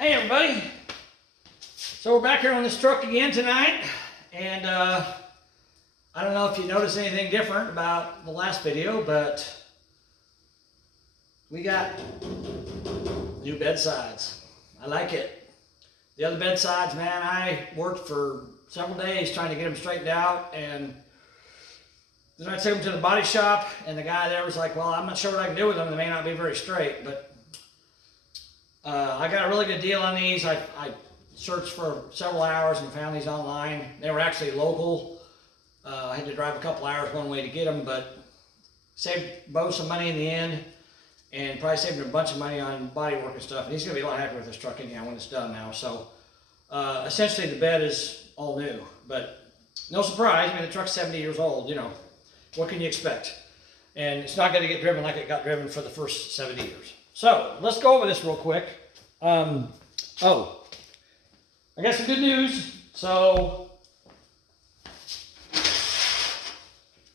Hey everybody, so we're back here on this truck again tonight, and I don't know if you noticed anything different about the last video, but we got new bed sides. I like it. The other bed sides, man, I worked for several days trying to get them straightened out, and then I took them to the body shop, and the guy there was like, well, I'm not sure what I can do with them. They may not be very straight, but I got a really good deal on these. I searched for several hours and found these online. They were actually local. I had to drive a couple hours one way to get them, but saved Bo some money in the end, and probably saved him a bunch of money on body work and stuff. And he's going to be a lot happier with this truck anyhow when it's done now. So essentially the bed is all new, but no surprise. I mean, the truck's 70 years old, you know. What can you expect? And it's not going to get driven like it got driven for the first 70 years. So let's go over this real quick. I got some good news. So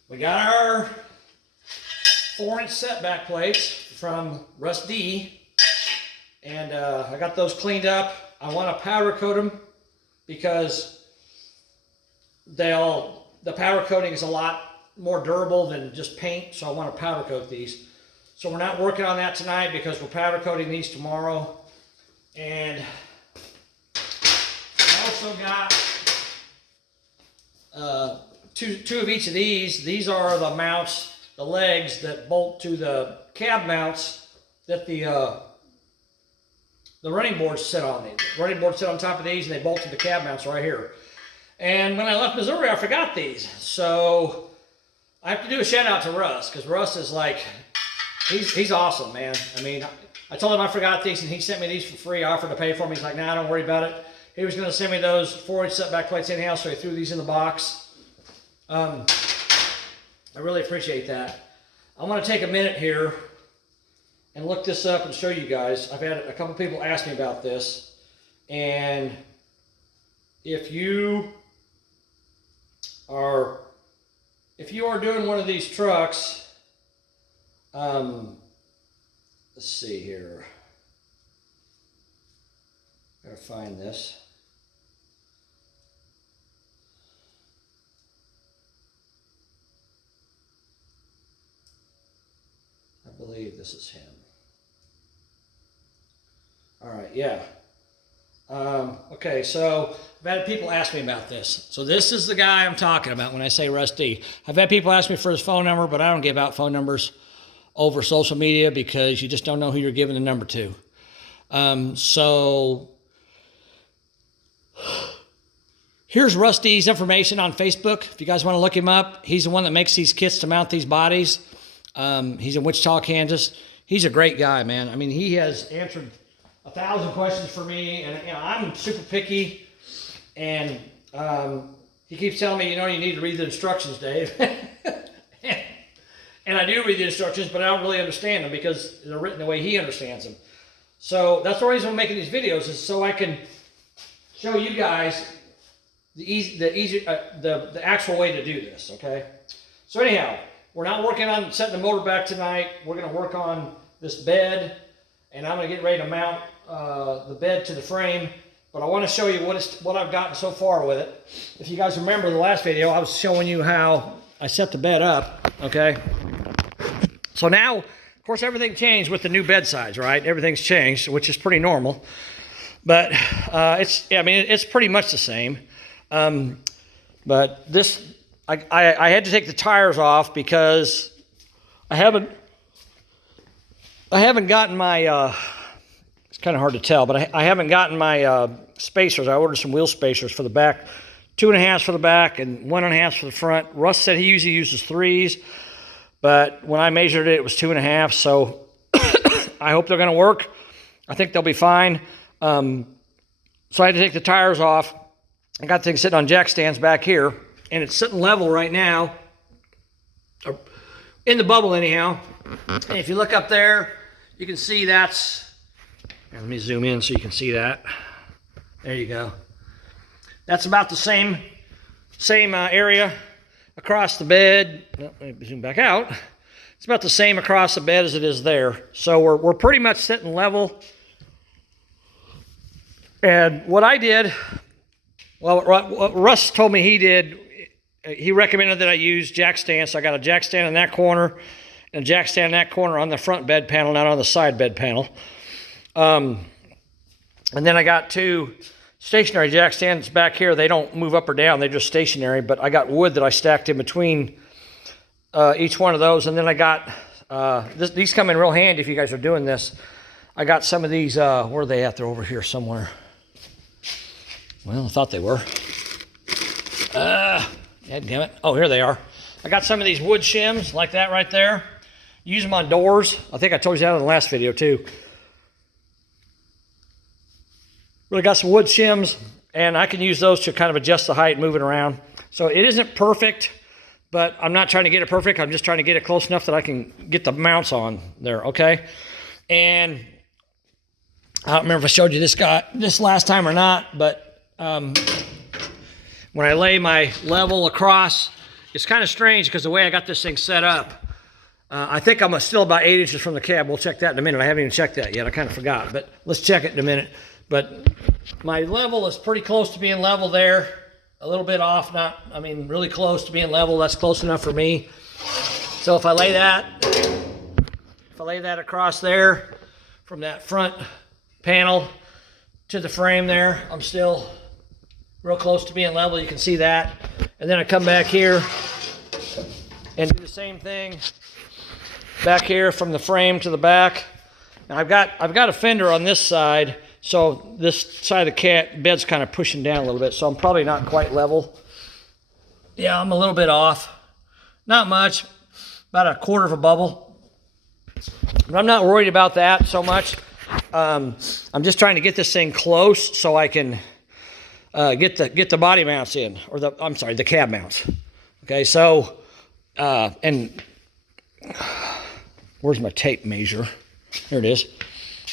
we got our 4-inch setback plates from Russ D, and I got those cleaned up. I want to powder coat them because the powder coating is a lot more durable than just paint, so I want to powder coat these. So we're not working on that tonight because we're powder coating these tomorrow. And I also got two of each of these. These are the mounts, the legs that bolt to the cab mounts that the running boards sit on. The running boards sit on top of these, and they bolt to the cab mounts right here. And when I left Missouri, I forgot these. So I have to do a shout out to Russ, because Russ is like, he's awesome, man. I mean, I told him I forgot these, and he sent me these for free. I offered to pay for them. He's like, nah, don't worry about it. He was going to send me those 4-inch setback plates anyhow, so he threw these in the box. I really appreciate that. I want to take a minute here and look this up and show you guys. I've had a couple people ask me about this, and if you are doing one of these trucks, let's see here. Gotta find this. I believe this is him. All right, yeah. Okay, so I've had people ask me about this. So this is the guy I'm talking about when I say Rusty. I've had people ask me for his phone number, but I don't give out phone numbers over social media because you just don't know who you're giving the number to. So here's Rusty's information on Facebook. If you guys want to look him up, he's the one that makes these kits to mount these bodies. He's in Wichita, Kansas. He's a great guy, man. I mean, he has answered 1,000 questions for me, and you know, I'm super picky, and he keeps telling me, you know, you need to read the instructions, Dave. And I do read the instructions, but I don't really understand them because they're written the way he understands them. So that's the reason I'm making these videos, is so I can show you guys the actual way to do this, okay? So anyhow, we're not working on setting the motor back tonight. We're going to work on this bed, and I'm going to get ready to mount the bed to the frame. But I want to show you what I've gotten so far with it. If you guys remember the last video, I was showing you how I set the bed up, okay? So now, of course, everything changed with the new bed sides, right? Everything's changed, which is pretty normal. But it's pretty much the same. But this, I had to take the tires off because I haven't gotten my, it's kind of hard to tell, but I haven't gotten my spacers. I ordered some wheel spacers for the back, 2.5 for the back and 1.5 for the front. Russ said he usually uses 3s, but when I measured it, it was 2.5. So I hope they're going to work. I think they'll be fine. So I had to take the tires off. I got things sitting on jack stands back here, and it's sitting level right now, or in the bubble anyhow. And if you look up there, you can see that's, let me zoom in so you can see that. There you go. That's about the same area across the bed. Let me zoom back out. It's about the same across the bed as it is there. So we're pretty much sitting level And what I did, well, what Russ told me he did, he recommended that I use jack stands. So I got a jack stand in that corner and a jack stand in that corner on the front bed panel, not on the side bed panel. And then I got 2 stationary jack stands back here. They don't move up or down. They're just stationary, but I got wood that I stacked in between each one of those. And then I got, these come in real handy if you guys are doing this. I got some of these, where are they at? They're over here somewhere. Well, I thought they were. Damn it. Oh, here they are. I got some of these wood shims like that right there. Use them on doors. I think I told you that in the last video too. Really got some wood shims, and I can use those to kind of adjust the height and move it around. So it isn't perfect, but I'm not trying to get it perfect. I'm just trying to get it close enough that I can get the mounts on there, okay? And I don't remember if I showed you this last time or not, but when I lay my level across, it's kind of strange because the way I got this thing set up, I think I'm still about 8 inches from the cab. We'll check that in a minute. I haven't even checked that yet. I kind of forgot, but let's check it in a minute. But my level is pretty close to being level there. A little bit off, really close to being level. That's close enough for me. So if I lay that across there from that front panel to the frame there, I'm still real close to being level. You can see that. And then I come back here and do the same thing back here from the frame to the back. Now I've got a fender on this side, so this side of the bed's kind of pushing down a little bit, so I'm probably not quite level. Yeah, I'm a little bit off. Not much, about a quarter of a bubble. But I'm not worried about that so much. I'm just trying to get this thing close so I can get the body mounts in, or the cab mounts. Okay, so and where's my tape measure? There it is.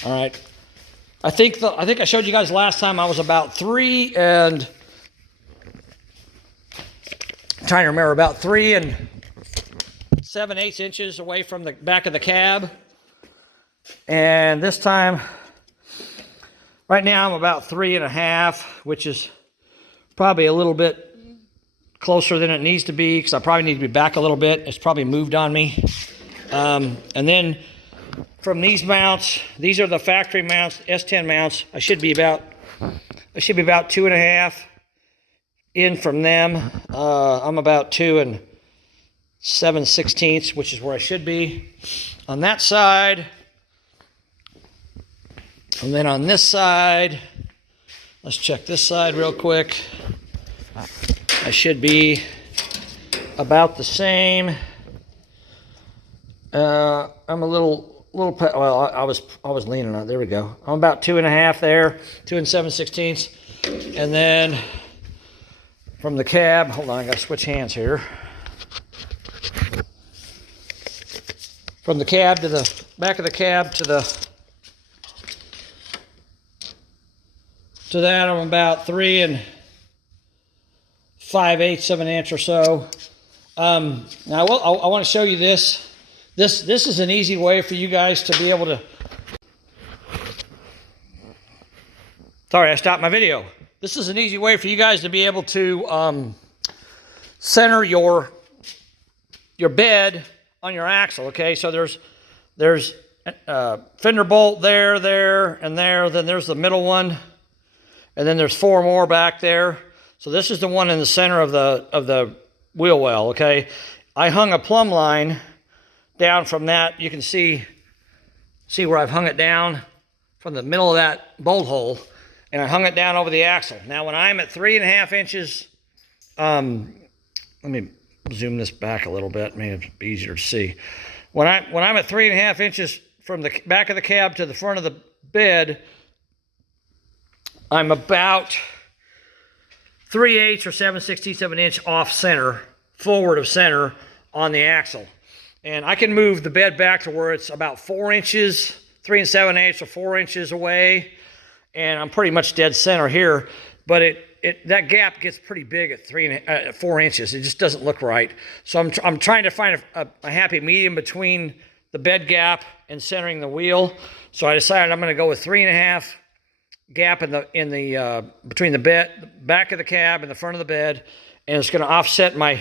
All right. I think I showed you guys last time I was about 3 and I'm trying to remember, about 3 7/8 inches away from the back of the cab. And this time, right now I'm about 3.5, which is probably a little bit closer than it needs to be because I probably need to be back a little bit. It's probably moved on me. And then from these mounts, these are the factory mounts, S10 mounts. I should be about 2.5 in from them. I'm about 2 7/16, which is where I should be on that side. And then on this side, let's check this side real quick. I should be about the same. I'm a little, well, I was leaning on it. There we go. I'm about 2.5 there, 2 7/16. And then from the cab, hold on, I gotta switch hands here. From the cab to the back of the cab to that, I'm about 3 5/8 of an inch or so. Now I want to show you this. This is an easy way for you guys to be able to. Sorry, I stopped my video. This is an easy way for you guys to be able to center your bed on your axle. Okay, so there's fender bolt there, and there. Then there's the middle one, and then there's 4 more back there. So this is the one in the center of the wheel well. Okay, I hung a plumb line down from that. You can see where I've hung it down from the middle of that bolt hole, and I hung it down over the axle. Now when I'm at 3.5 inches, let me zoom this back a little bit, maybe it'd be easier to see. When I'm at 3.5 inches from the back of the cab to the front of the bed, I'm about 3/8 or 7/16 of an inch off center, forward of center on the axle. And I can move the bed back to where it's about 4 inches, 3 7/8 or 4 inches away, and I'm pretty much dead center here. But that gap gets pretty big at 4 inches. It just doesn't look right. So I'm trying to find a happy medium between the bed gap and centering the wheel. So I decided I'm going to go with 3.5 gap in the between the back of the cab and the front of the bed, and it's going to offset my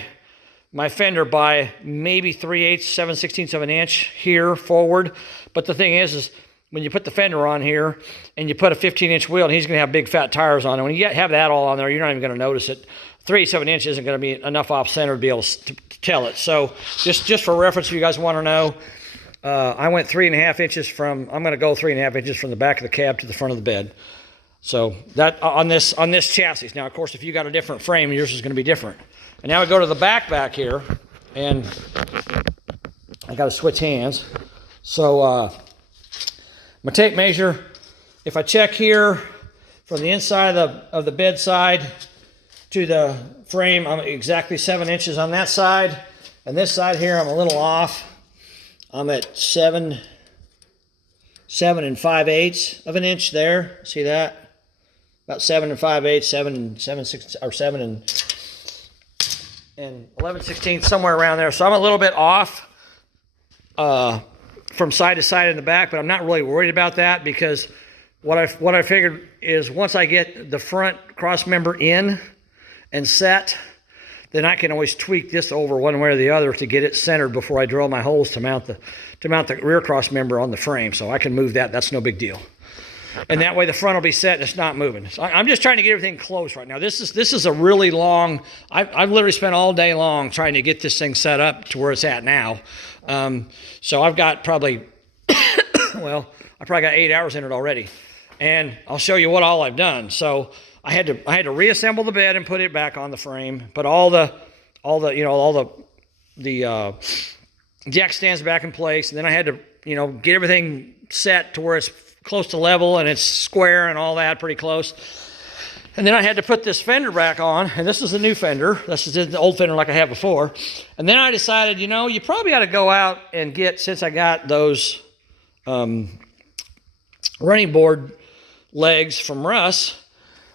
fender by maybe 3/8, 7/16 of an inch here forward. But the thing is when you put the fender on here and you put a 15-inch wheel, and he's going to have big fat tires on it. When you have that all on there, you're not even going to notice it. 3/8 of an inch isn't going to be enough off center to be able to tell it. So just for reference, if you guys want to know, I went 3.5 inches from. I'm going to go 3.5 inches from the back of the cab to the front of the bed. So that on this chassis. Now, of course, if you got a different frame, yours is going to be different. And now we go to the back here, and I got to switch hands. So my tape measure, if I check here from the inside of the bed side to the frame, I'm exactly 7 inches on that side. And this side here, I'm a little off. I'm at 7 5/8 of an inch there. See that? About 7 5/8, 7 6, or 7 and 11/16, somewhere around there. So I'm a little bit off from side to side in the back, but I'm not really worried about that, because what I figured is once I get the front cross member in and set, then I can always tweak this over one way or the other to get it centered before I drill my holes to mount the rear cross member on the frame. So I can move that. That's no big deal. And that way the front will be set and it's not moving. So I'm just trying to get everything close right now. This is a really long, I've literally spent all day long trying to get this thing set up to where it's at now. So I've got probably, well, I probably got 8 hours in it already. And I'll show you what all I've done. So I had to reassemble the bed and put it back on the frame, put all the jack stands back in place, and then I had to, get everything set to where it's close to level and it's square and all that, pretty close. And then I had to put this fender back on, and this is the new fender. This is the old fender like I had before. And then I decided, you probably ought to go out and get, since I got those running board legs from Russ,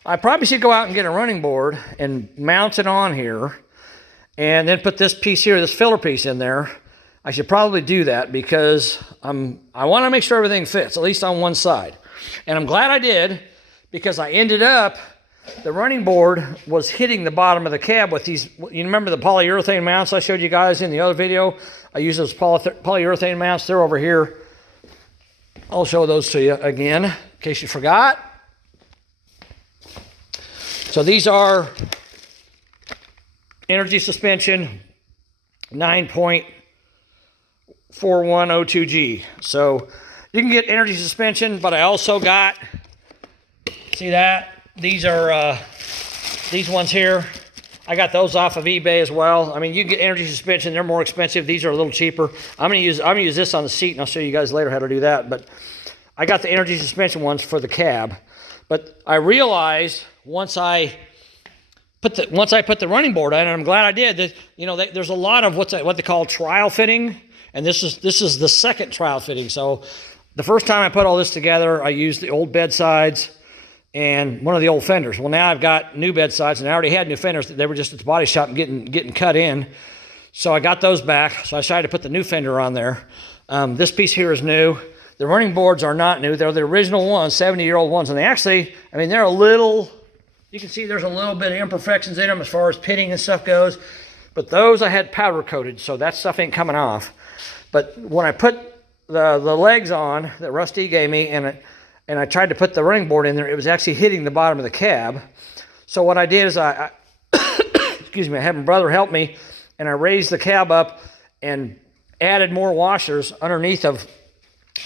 I probably should go out and get a running board and mount it on here, and then put this piece here, this filler piece in there. I should probably do that because I want to make sure everything fits, at least on one side. And I'm glad I did, because I ended up, the running board was hitting the bottom of the cab with these, you remember the polyurethane mounts I showed you guys in the other video? I use those polyurethane mounts. They're over here. I'll show those to you again, in case you forgot. So these are energy suspension 9.4102G. So you can get energy suspension, but I also got, see that? These are these ones here. I got those off of eBay as well. I mean, you can get energy suspension. They're more expensive. These are a little cheaper. I'm gonna use this on the seat, and I'll show you guys later how to do that. But I got the energy suspension ones for the cab. But I realized once I put the running board on, and I'm glad I did, that there's a lot of what they call trial fitting, and this is the second trial fitting. So the first time I put all this together, I used the old bed sides and one of the old fenders. Well, now I've got new bed sides, and I already had new fenders. They were just at the body shop and getting cut in. So I got those back. So I decided to put the new fender on there. This piece here is new. The running boards are not new. They're the original ones, 70-year-old ones. And they actually, they're a little, you can see there's a little bit of imperfections in them as far as pitting and stuff goes. But those I had powder coated, so that stuff ain't coming off. But when I put the legs on that Rusty gave me, and I tried to put the running board in there, it was actually hitting the bottom of the cab. So what I did is I excuse me, I had my brother help me, and I raised the cab up and added more washers underneath of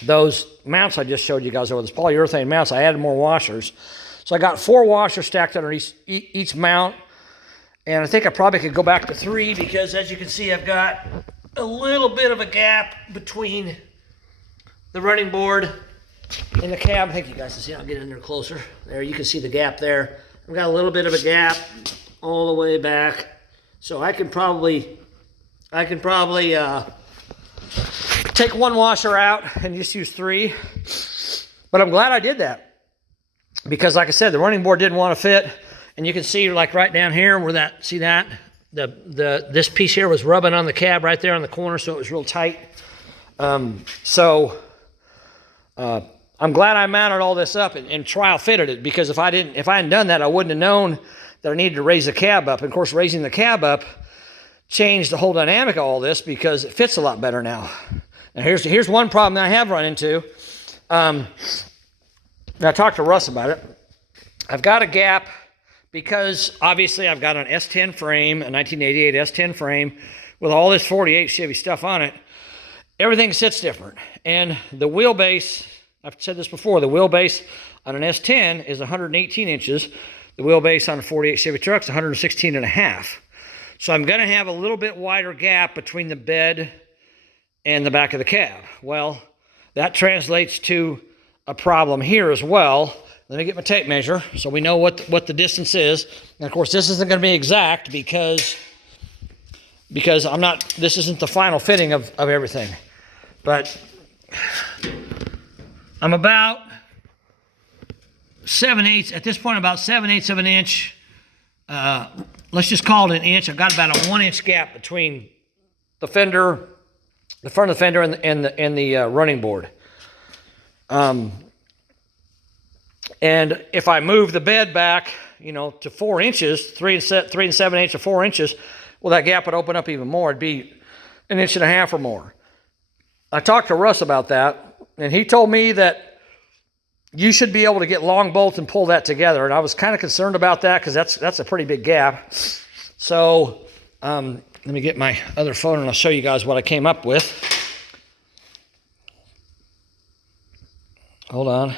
those mounts I just showed you guys over, those polyurethane mounts. I added more washers. So I got 4 washers stacked underneath each mount, and I think I probably could go back to 3, because as you can see, I've got a little bit of a gap between the running board and the cab. I think you guys can see. I'll get in there closer. There, you can see the gap there. I've got a little bit of a gap all the way back, so I can probably take 1 washer out and just use 3. But I'm glad I did that, because like I said, the running board didn't want to fit. And you can see, like right down here where that, see that? This piece here was rubbing on the cab right there on the corner, so it was real tight. I I'm glad I mounted all this up and trial fitted it, because if I hadn't done that, I wouldn't have known that I needed to raise the cab up. And of course, raising the cab up changed the whole dynamic of all this, because it fits a lot better now. And here's one problem that I have run into. And I talked to Russ about it. I've got a gap, because obviously I've got an S10 frame, a 1988 S10 frame with all this 48 Chevy stuff on it. Everything sits different. And the wheelbase, I've said this before, the wheelbase on an S10 is 118 inches. The wheelbase on a 48 Chevy truck is 116 and a half. So I'm going to have a little bit wider gap between the bed and the back of the cab. Well, that translates to a problem here as well. Let me get my tape measure so we know what the distance is. And of course, this isn't going to be exact because this isn't the final fitting of everything. But I'm about 7/8, at this point, about 7/8 of an inch. Let's just call it an inch. I've got about a 1 inch gap between the fender, the front of the fender, and the running board. And if I move the bed back, to 4 inches, 3 and 7/8 or 4 inches, well, that gap would open up even more. It'd be 1.5 inches or more. I talked to Russ about that, and he told me that you should be able to get long bolts and pull that together. And I was kind of concerned about that, because that's a pretty big gap. So let me get my other phone and I'll show you guys what I came up with. Hold on.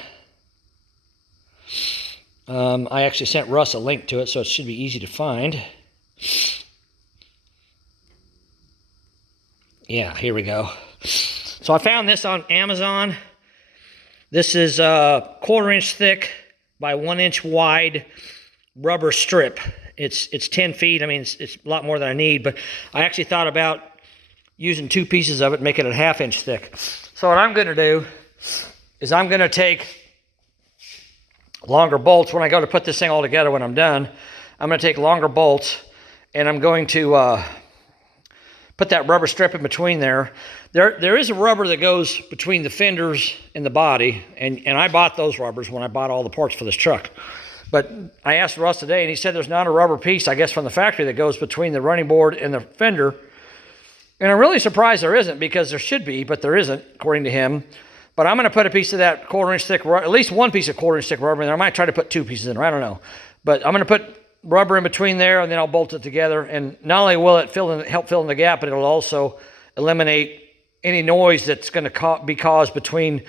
I actually sent Russ a link to it, so it should be easy to find. Yeah, here we go. So I found this on Amazon. This is a 1/4 inch thick by 1 inch wide rubber strip. It's 10 feet. I mean, it's a lot more than I need, but I actually thought about using 2 pieces of it, making it 1/2 inch thick. So what I'm going to do is I'm going to take longer bolts. When I go to put this thing all together, when I'm done, I'm going to take longer bolts, and I'm going to put that rubber strip in between there. There is a rubber that goes between the fenders and the body, and I bought those rubbers when I bought all the parts for this truck. But I asked Russ today, and he said there's not a rubber piece, I guess, from the factory that goes between the running board and the fender. And I'm really surprised there isn't, because there should be, but there isn't, according to him. But I'm going to put a piece of that 1/4 inch thick, at least one piece of 1/4 inch thick rubber in there. I might try to put 2 pieces in there, I don't know. But I'm going to put rubber in between there, and then I'll bolt it together. And not only will it help fill in the gap, but it'll also eliminate any noise that's going to be caused between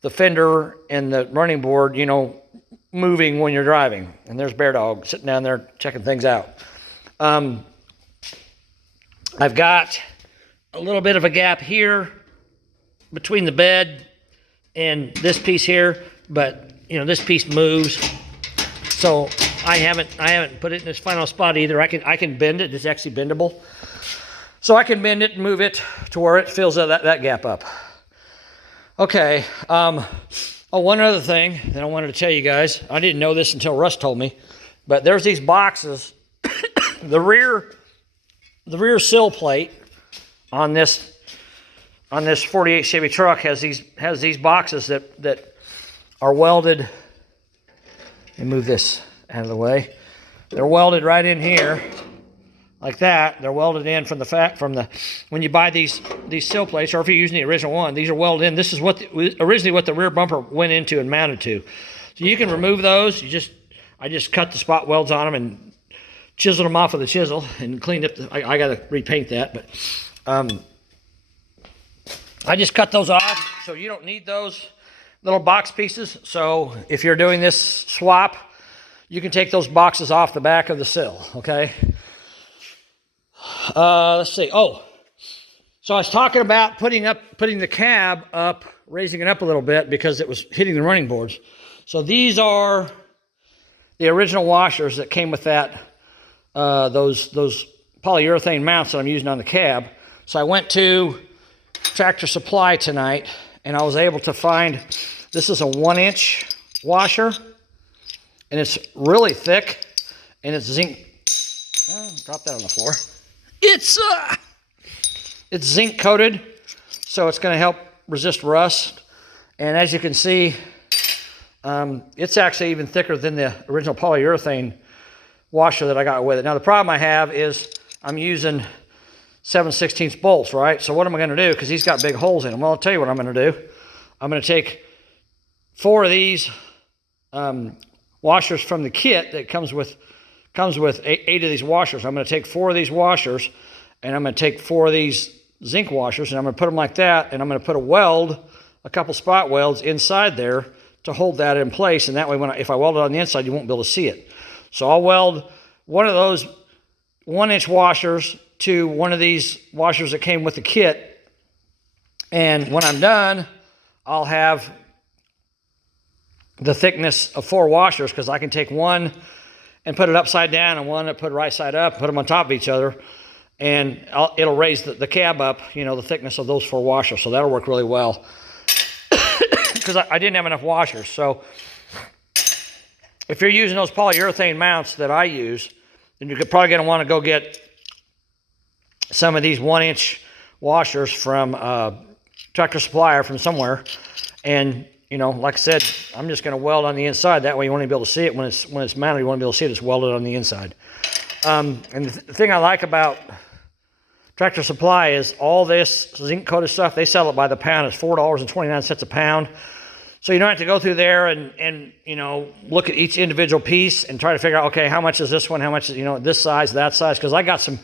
the fender and the running board, moving when you're driving. And there's Bear Dog sitting down there checking things out. I've got a little bit of a gap here between the bed and this piece here, but this piece moves, so I haven't put it in this final spot either. I can bend it. It's actually bendable, so I can bend it and move it to where it fills that gap up. Okay. One other thing that I wanted to tell you guys. I didn't know this until Russ told me, but there's these boxes. the rear sill plate on this 48 Chevy truck has these boxes that are welded. Let me move this out of the way. They're welded right in here, like that. They're welded in when you buy these sill plates, or if you're using the original one, these are welded in. This is originally what the rear bumper went into and mounted to. So you can remove those. I just cut the spot welds on them and chiseled them off with a chisel and cleaned up. I got to repaint that, but I just cut those off, so you don't need those little box pieces. So if you're doing this swap, you can take those boxes off the back of the sill, okay? Let's see. Oh, so I was talking about putting the cab up, raising it up a little bit because it was hitting the running boards. So these are the original washers that came with that, those polyurethane mounts that I'm using on the cab. So I went to Tractor Supply tonight, and I was able to find, this is a 1 inch washer, and it's really thick, and it's zinc. Drop that on the floor. It's zinc coated, so it's going to help resist rust. And as you can see, It's actually even thicker than the original polyurethane washer that I got with it. Now the problem I have is I'm using 7/16 bolts, right? So what am I going to do? Because he's got big holes in them. Well, I'll tell you what I'm going to do. I'm going to take 4 of these washers from the kit that comes with 8 of these washers. I'm going to take 4 of these washers, and I'm going to take 4 of these zinc washers, and I'm going to put them like that, and I'm going to put a couple spot welds inside there to hold that in place, and that way if I weld it on the inside, you won't be able to see it. So I'll weld one of those 1-inch washers to one of these washers that came with the kit, and when I'm done, I'll have the thickness of 4 washers, because I can take one and put it upside down and one and put it right side up, put them on top of each other, and it'll raise the cab up, the thickness of those 4 washers. So that'll work really well, because I didn't have enough washers. So if you're using those polyurethane mounts that I use, then you're probably going to want to go get some of these 1-inch washers from Tractor Supply or from somewhere. And, like I said, I'm just going to weld on the inside. That way you won't be able to see it when it's mounted. You won't be able to see it. It's welded on the inside. And the thing I like about Tractor Supply is all this zinc-coated stuff. They sell it by the pound. It's $4.29 a pound. So you don't have to go through there and look at each individual piece and try to figure out, okay, how much is this one? How much is, this size, that size? Because I got some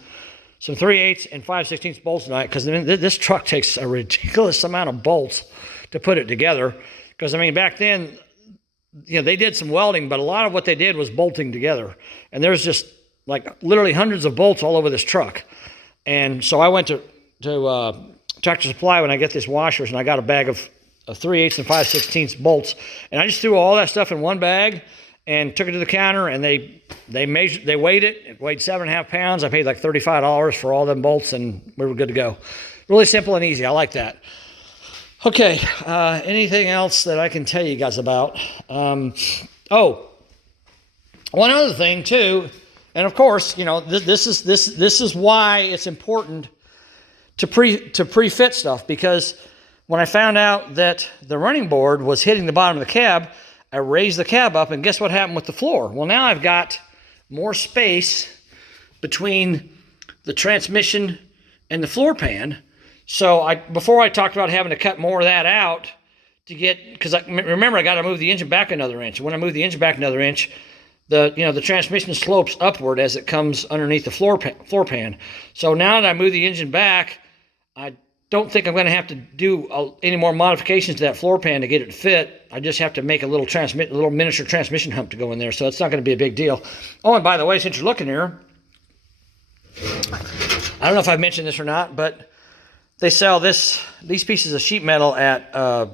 3/8 and 5/16 bolts tonight, because this truck takes a ridiculous amount of bolts to put it together. Because, back then, they did some welding, but a lot of what they did was bolting together. And there's just, literally hundreds of bolts all over this truck. And so I went to Tractor Supply when I get these washers, and I got a bag of 3/8 and 5/16 bolts. And I just threw all that stuff in one bag and took it to the counter, and they weighed it. It weighed 7.5 pounds. I paid like $35 for all them bolts, and we were good to go. Really simple and easy. I like that. Okay, anything else that I can tell you guys about? Oh, one other thing too, and of course, this is why it's important to pre-fit stuff, because when I found out that the running board was hitting the bottom of the cab, I raised the cab up, and guess what happened with the floor? Well, now I've got more space between the transmission and the floor pan. So before I talked about having to cut more of that out to get, because remember, I got to move the engine back another inch. When I move the engine back another inch, the transmission slopes upward as it comes underneath the floor pan. So now that I move the engine back, I don't think I'm going to have to do any more modifications to that floor pan to get it to fit. I just have to make a little miniature transmission hump to go in there, so it's not going to be a big deal. Oh, and by the way, since you're looking here, I don't know if I've mentioned this or not, but they sell these pieces of sheet metal at, I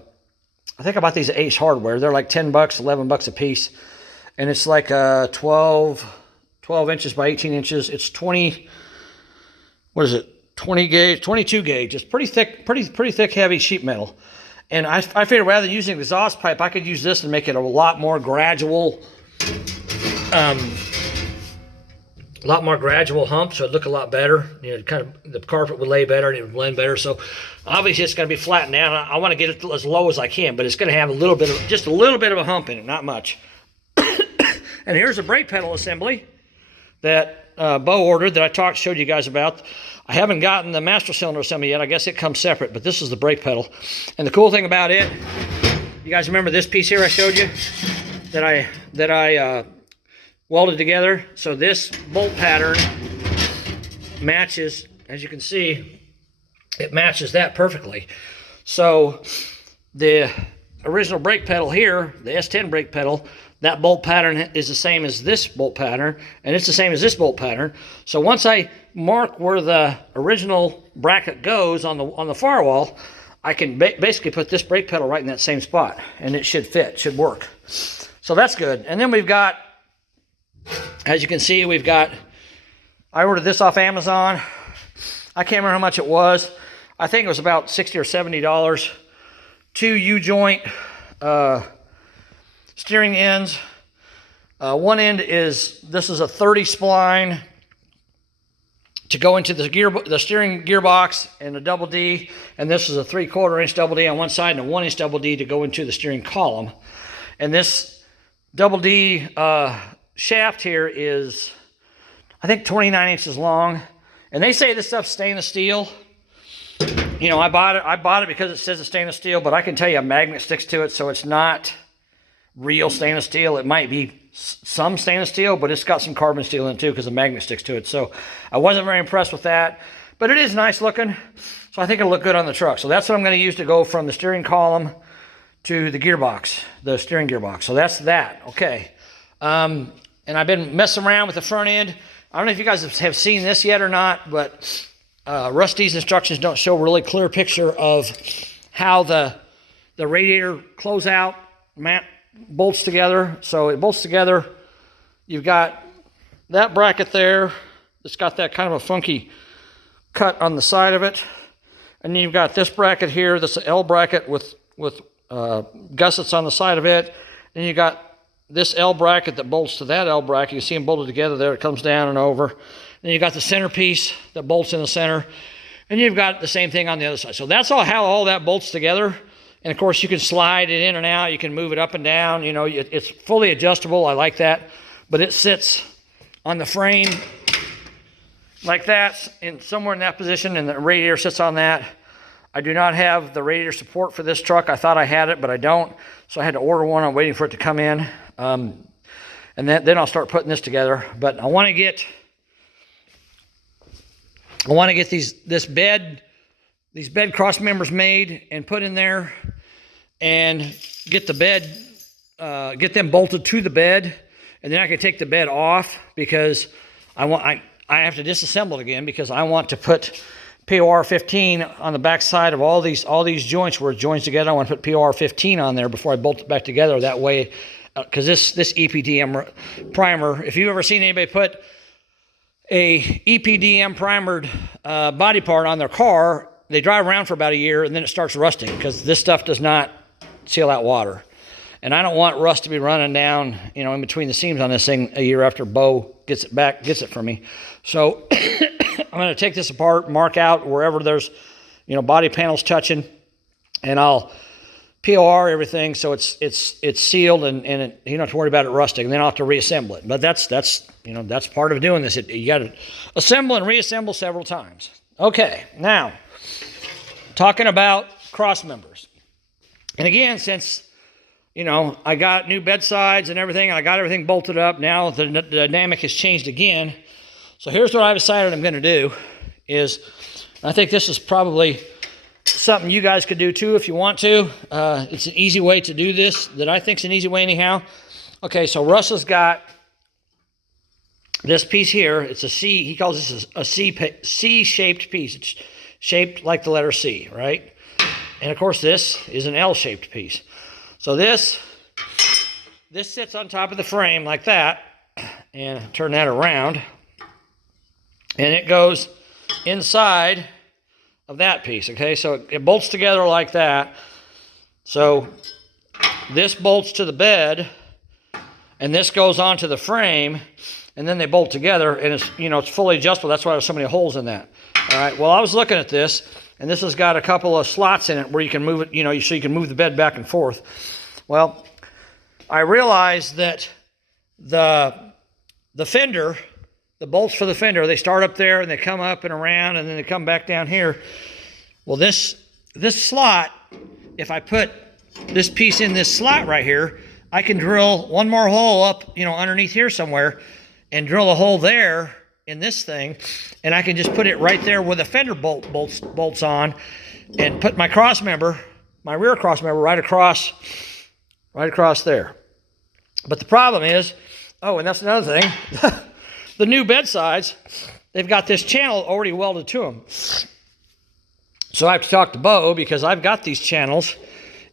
think I bought these at Ace Hardware. They're like $10, $11 a piece. And it's like 12 inches by 18 inches. It's 20 gauge, 22 gauge. It's pretty thick, heavy sheet metal. And I figured rather than using an exhaust pipe, I could use this and make it a lot more gradual, hump, so it'd look a lot better. Kind of the carpet would lay better and it would blend better. So obviously it's going to be flattened down. I want to get it as low as I can, but it's going to have just a little bit of a hump in it, not much. And here's a brake pedal assembly that Bo ordered that I showed you guys about. I haven't gotten the master cylinder assembly yet. I guess it comes separate, but this is the brake pedal. And the cool thing about it, you guys remember this piece here I showed you that I welded together? So this bolt pattern matches, as you can see, it matches that perfectly. So the original brake pedal here, the S10 brake pedal, that bolt pattern is the same as this bolt pattern, and it's the same as this bolt pattern. So once I mark where the original bracket goes on the firewall, I can basically put this brake pedal right in that same spot, and it should fit, should work. So that's good. And then we've got, as you can see, I ordered this off Amazon. I can't remember how much it was. I think it was about $60 or $70. 2 U-joint steering ends. One end this is a 30 spline to go into the steering gearbox and a double D, and this is a 3/4 inch double D on one side and a 1 inch double D to go into the steering column. And this double D shaft here is, I think, 29 inches long. And they say this stuff's stainless steel. You know, I bought it because it says it's stainless steel, but I can tell you a magnet sticks to it, so it's not real stainless steel. It might be some stainless steel, but it's got some carbon steel in it too because the magnet sticks to it. So I wasn't very impressed with that, but it is nice looking. So I think it'll look good on the truck. So that's what I'm going to use to go from the steering column to the gearbox, the steering gearbox. So that's that. Okay. And I've been messing around with the front end. I don't know if you guys have seen this yet or not, but Rusty's instructions don't show a really clear picture of how the radiator closeout mat bolts together. So it bolts together. You've got that bracket there. It's got that kind of a funky cut on the side of it. And then you've got this bracket here. This L bracket with gussets on the side of it. And you got this L bracket that bolts to that L bracket. You see them bolted together there. It comes down and over. Then you got the centerpiece that bolts in the center. And you've got the same thing on the other side. So that's how all that bolts together. And of course you can slide it in and out. You can move it up and down. You know, it's fully adjustable. I like that. But it sits on the frame like that, and somewhere in that position, and the radiator sits on that. I do not have the radiator support for this truck. I thought I had it, but I don't. So I had to order one. I'm waiting for it to come in. And then I'll start putting this together. But I want to get these bed cross members made and put in there, and get the bed, get them bolted to the bed, and then I can take the bed off because I have to disassemble it again because I want to put POR 15 on the back side of all these joints where it joins together. I want to put POR 15 on there before I bolt it back together. That way, because this EPDM primer, if you've ever seen anybody put a EPDM primered body part on their car, they drive around for about a year and then it starts rusting because this stuff does not seal out water. And I don't want rust to be running down, you know, in between the seams on this thing a year after Bo gets it for me. So I'm going to take this apart, mark out wherever there's, you know, body panels touching, and I'll POR everything so it's sealed and you don't have to worry about it rusting. And then I'll have to reassemble it. But that's you know, that's part of doing this. You got to assemble and reassemble several times. Okay, now talking about cross members. And again, since, you know, I got new bed sides and everything, I got everything bolted up. Now the dynamic has changed again. So here's what I decided I'm going to do is, I think this is probably something you guys could do too if you want to. It's an easy way to do this that I think is an easy way anyhow. Okay, so Russ has got this piece here. It's a C. He calls this a C-shaped piece. It's shaped like the letter C, right? And of course this is an L-shaped piece. So this sits on top of the frame like that, and turn that around, and it goes inside of that piece, okay? So it bolts together like that. So this bolts to the bed, and this goes onto the frame, and then they bolt together, and it's, you know, it's fully adjustable. That's why there's so many holes in that. All right, well, I was looking at this, and this has got a couple of slots in it where you can move it, you know, so you can move the bed back and forth. Well, I realized that the fender, the bolts for the fender, they start up there and they come up and around and then they come back down here. Well, this slot, if I put this piece in this slot right here, I can drill one more hole up, you know, underneath here somewhere, and drill a hole there in this thing, and I can just put it right there where the fender bolts on, and put my cross member, my rear cross member, right across there. But the problem is, oh, and that's another thing, the new bed sides, they've got this channel already welded to them. So I have to talk to Bo because I've got these channels,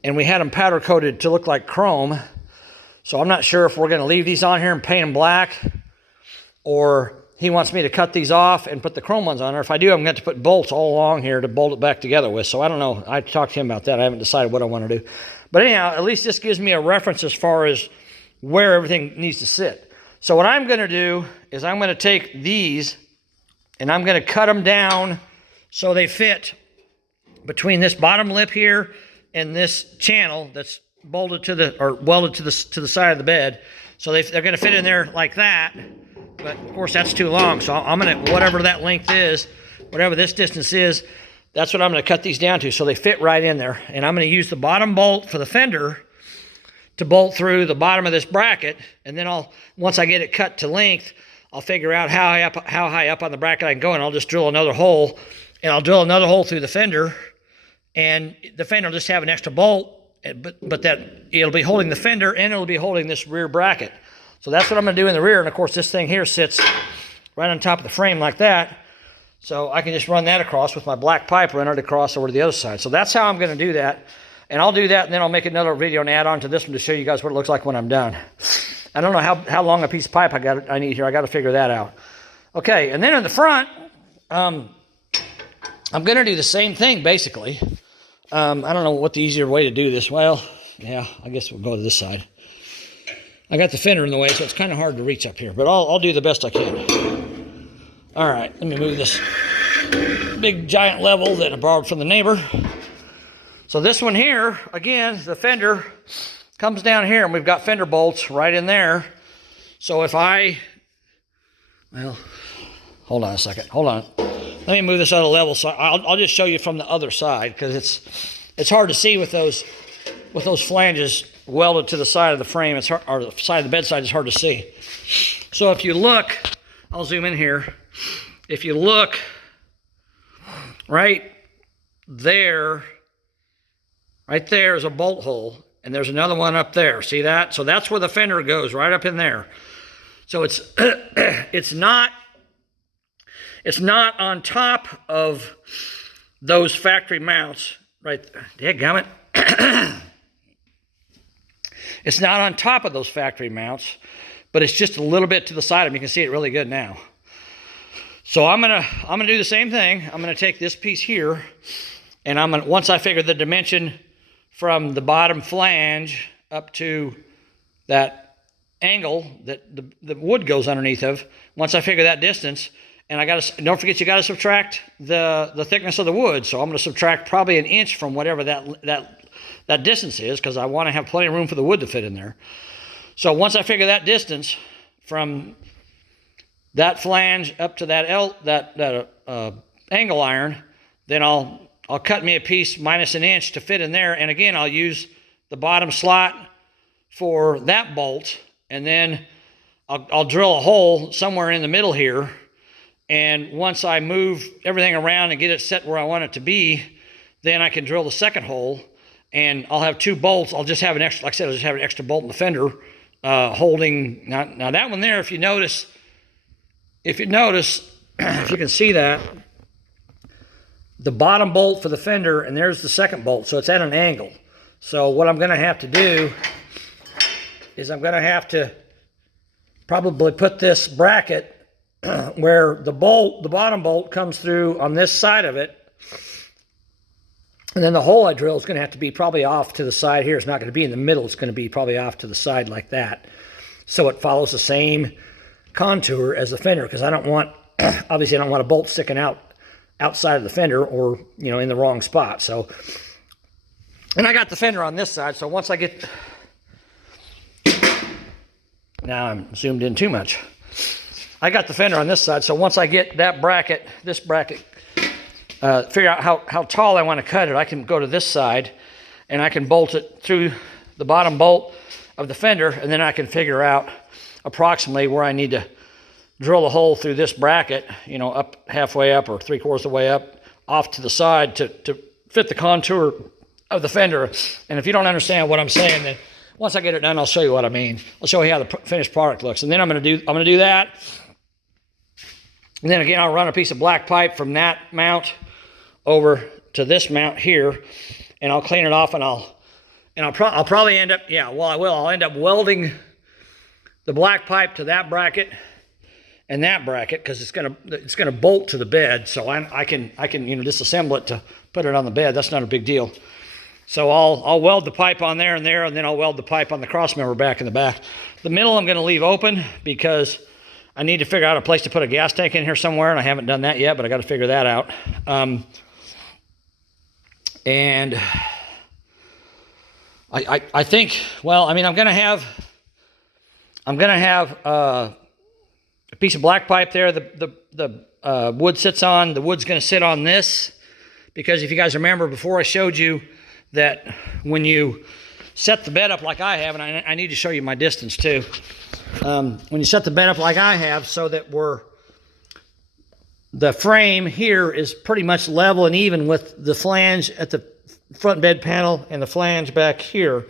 and we had them powder coated to look like chrome. So I'm not sure if we're going to leave these on here and paint them black, or he wants me to cut these off and put the chrome ones on, or if I do, I'm going to have to put bolts all along here to bolt it back together with. So I don't know. I have to talk to him about that. I haven't decided what I want to do. But anyhow, at least this gives me a reference as far as where everything needs to sit. So what I'm going to do is I'm going to take these and I'm going to cut them down so they fit between this bottom lip here and this channel that's bolted to the, or welded to the side of the bed. So they're going to fit in there like that. But of course that's too long. So I'm going to, whatever that length is, whatever this distance is, that's what I'm going to cut these down to. So they fit right in there. And I'm going to use the bottom bolt for the fender to bolt through the bottom of this bracket. And then once I get it cut to length, I'll figure out how high up on the bracket I can go, and I'll just drill another hole. And I'll drill another hole through the fender, and the fender will just have an extra bolt, but that it'll be holding the fender and it'll be holding this rear bracket. So that's what I'm going to do in the rear. And of course this thing here sits right on top of the frame like that. So I can just run that across with my black pipe, run it across over to the other side. So that's how I'm going to do that. And I'll do that, and then I'll make another video and add on to this one to show you guys what it looks like when I'm done. I don't know how long a piece of pipe I need here. I got to figure that out. Okay, and then in the front, I'm going to do the same thing basically. I don't know what the easier way to do this. Well, yeah, I guess we'll go to this side. I got the fender in the way, so it's kind of hard to reach up here, but I'll do the best I can. All right, let me move this big giant level that I borrowed from the neighbor. So this one here, again, the fender comes down here, and we've got fender bolts right in there. So if well, hold on a second, hold on. Let me move this out of level, so I'll just show you from the other side, because it's hard to see with those flanges welded to the side of the frame. It's hard, or the side of the bedside is hard to see. So if you look, I'll zoom in here. If you look right there is a bolt hole, and there's another one up there. See that? So that's where the fender goes, right up in there. So it's it's not on top of those factory mounts, right? Dadgummit. It's not on top of those factory mounts, but it's just a little bit to the side of them. You can see it really good now. So I'm gonna do the same thing. I'm gonna take this piece here, and once I figure the dimension from the bottom flange up to that angle that the wood goes underneath of, once I figure that distance, and don't forget, you gotta subtract the thickness of the wood. So I'm gonna subtract probably an inch from whatever that distance is, because I wanna have plenty of room for the wood to fit in there. So once I figure that distance from that flange up to that angle iron, then I'll cut me a piece minus an inch to fit in there. And again, I'll use the bottom slot for that bolt, and then I'll drill a hole somewhere in the middle here. And once I move everything around and get it set where I want it to be, then I can drill the second hole, and I'll have two bolts. I'll just have an extra, like I said, I'll just have an extra bolt in the fender holding. Now that one there, if you notice, if you can see that, the bottom bolt for the fender, and there's the second bolt, so it's at an angle. So what I'm going to have to do is I'm going to have to probably put this bracket where the bottom bolt comes through on this side of it, and then the hole I drill is going to have to be probably off to the side here. It's not going to be in the middle. It's going to be probably off to the side like that, so it follows the same contour as the fender, because I don't want, obviously I don't want a bolt sticking outside of the fender, or in the wrong spot. So, and I got the fender on this side, so once I get, now I'm zoomed in too much. I got the fender on this side, so once I get that bracket, this bracket, figure out how tall I want to cut it, I can go to this side and I can bolt it through the bottom bolt of the fender, and then I can figure out approximately where I need to drill a hole through this bracket, up halfway up or 3/4 of the way up, off to the side to fit the contour of the fender. And if you don't understand what I'm saying, then once I get it done, I'll show you what I mean. I'll show you how the finished product looks. And then I'm gonna do that. And then again, I'll run a piece of black pipe from that mount over to this mount here, and I'll clean it off, and I'll probably end up, I'll end up welding the black pipe to that bracket and that bracket, because it's gonna bolt to the bed. So I can disassemble it to put it on the bed. That's not a big deal. So I'll weld the pipe on there, and then I'll weld the pipe on the cross member back in the back. The middle I'm gonna leave open, because I need to figure out a place to put a gas tank in here somewhere, and I haven't done that yet, but I got to figure that out. And I think, well, I mean, I'm gonna have a piece of black pipe there. The wood sits on. The wood's gonna sit on this, because if you guys remember before, I showed you that when you set the bed up like I have, and I need to show you my distance too. When you set the bed up like I have, so that the frame here is pretty much level and even with the flange at the front bed panel and the flange back here,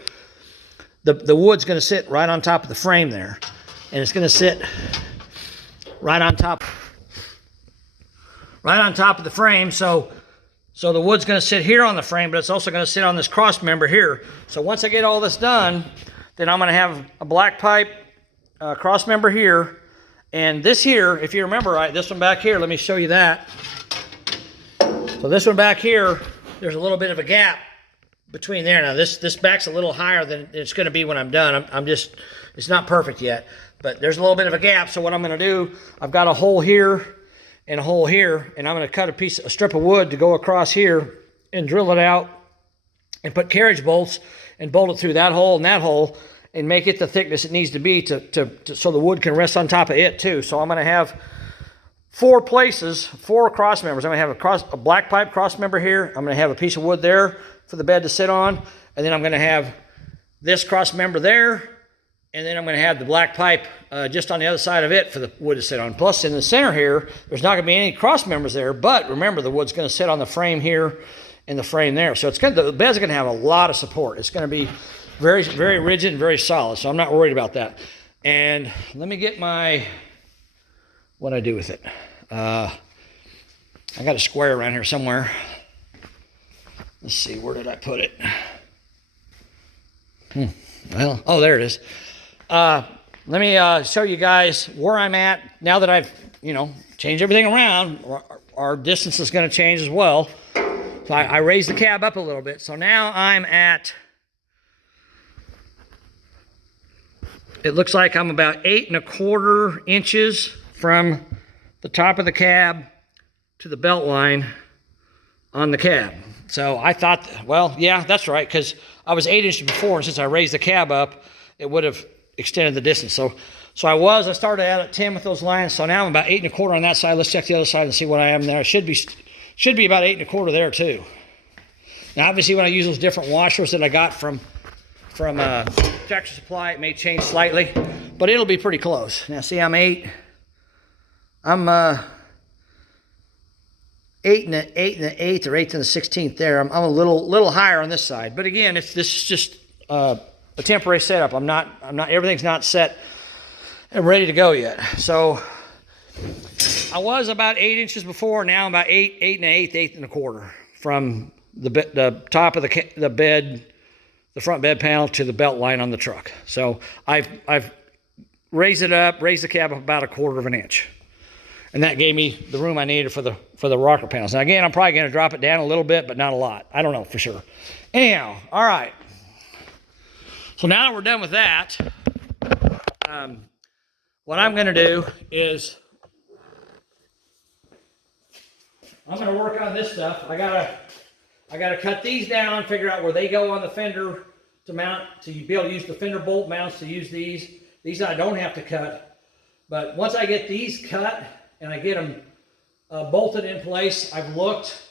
the wood's going to sit right on top of the frame there, and it's going to sit right on top of the frame. So the wood's going to sit here on the frame, but it's also going to sit on this cross member here. So once I get all this done, then I'm going to have a black pipe cross member here, and this here, if you remember right, this one back here, let me show you that. So this one back here, there's a little bit of a gap between there. Now this back's a little higher than it's going to be when I'm done. I'm just, it's not perfect yet, but there's a little bit of a gap. So what I'm going to do, I've got a hole here and a hole here, and I'm going to cut a strip of wood to go across here and drill it out and put carriage bolts and bolt it through that hole and that hole and make it the thickness it needs to be so the wood can rest on top of it too. So I'm going to have 4 places, 4 cross members. I'm going to have a black pipe cross member here. I'm going to have a piece of wood there for the bed to sit on, and then I'm going to have this cross member there, and then I'm going to have the black pipe just on the other side of it for the wood to sit on. Plus, in the center here, there's not going to be any cross members there, but remember, the wood's going to sit on the frame here and the frame there. So the bed's going to have a lot of support. It's going to be very, very rigid and very solid, so I'm not worried about that. And let me get what I do with it. I got a square around here somewhere. Let's see, where did I put it? Well, oh, there it is. Let me show you guys where I'm at now that I've, changed everything around. Our distance is going to change as well. So I raised the cab up a little bit. So now I'm at, it looks like I'm about 8 1/4 inches from the top of the cab to the belt line on the cab. So I thought, well, yeah, that's right, because I was 8 inches before, and since I raised the cab up, it would have extended the distance. So I started out at 10 with those lines, so now I'm about 8 1/4 on that side. Let's check the other side and see what I am there. It should be about 8 1/4 there too. Now, obviously, when I use those different washers that I got from Tractor Supply, it may change slightly, but it'll be pretty close. Now, see, I'm 8 and an 8th or 8th and a 16th there. I'm a little higher on this side, but again, this is just a temporary setup. I'm not. Everything's not set and ready to go yet. So I was about 8 inches before. Now I'm about 8 and an 8th, 8 1/4 from the top of the bed, the front bed panel, to the belt line on the truck. So I've raised the cab up about 1/4 of an inch. And that gave me the room I needed for the rocker panels. Now again, I'm probably going to drop it down a little bit, but not a lot. I don't know for sure. Anyhow, all right. So now that we're done with that, what I'm going to do is I'm going to work on this stuff. I gotta cut these down, figure out where they go on the fender to mount, to be able to use the fender bolt mounts to use these. These I don't have to cut, but once I get these cut and I get them bolted in place, I've looked,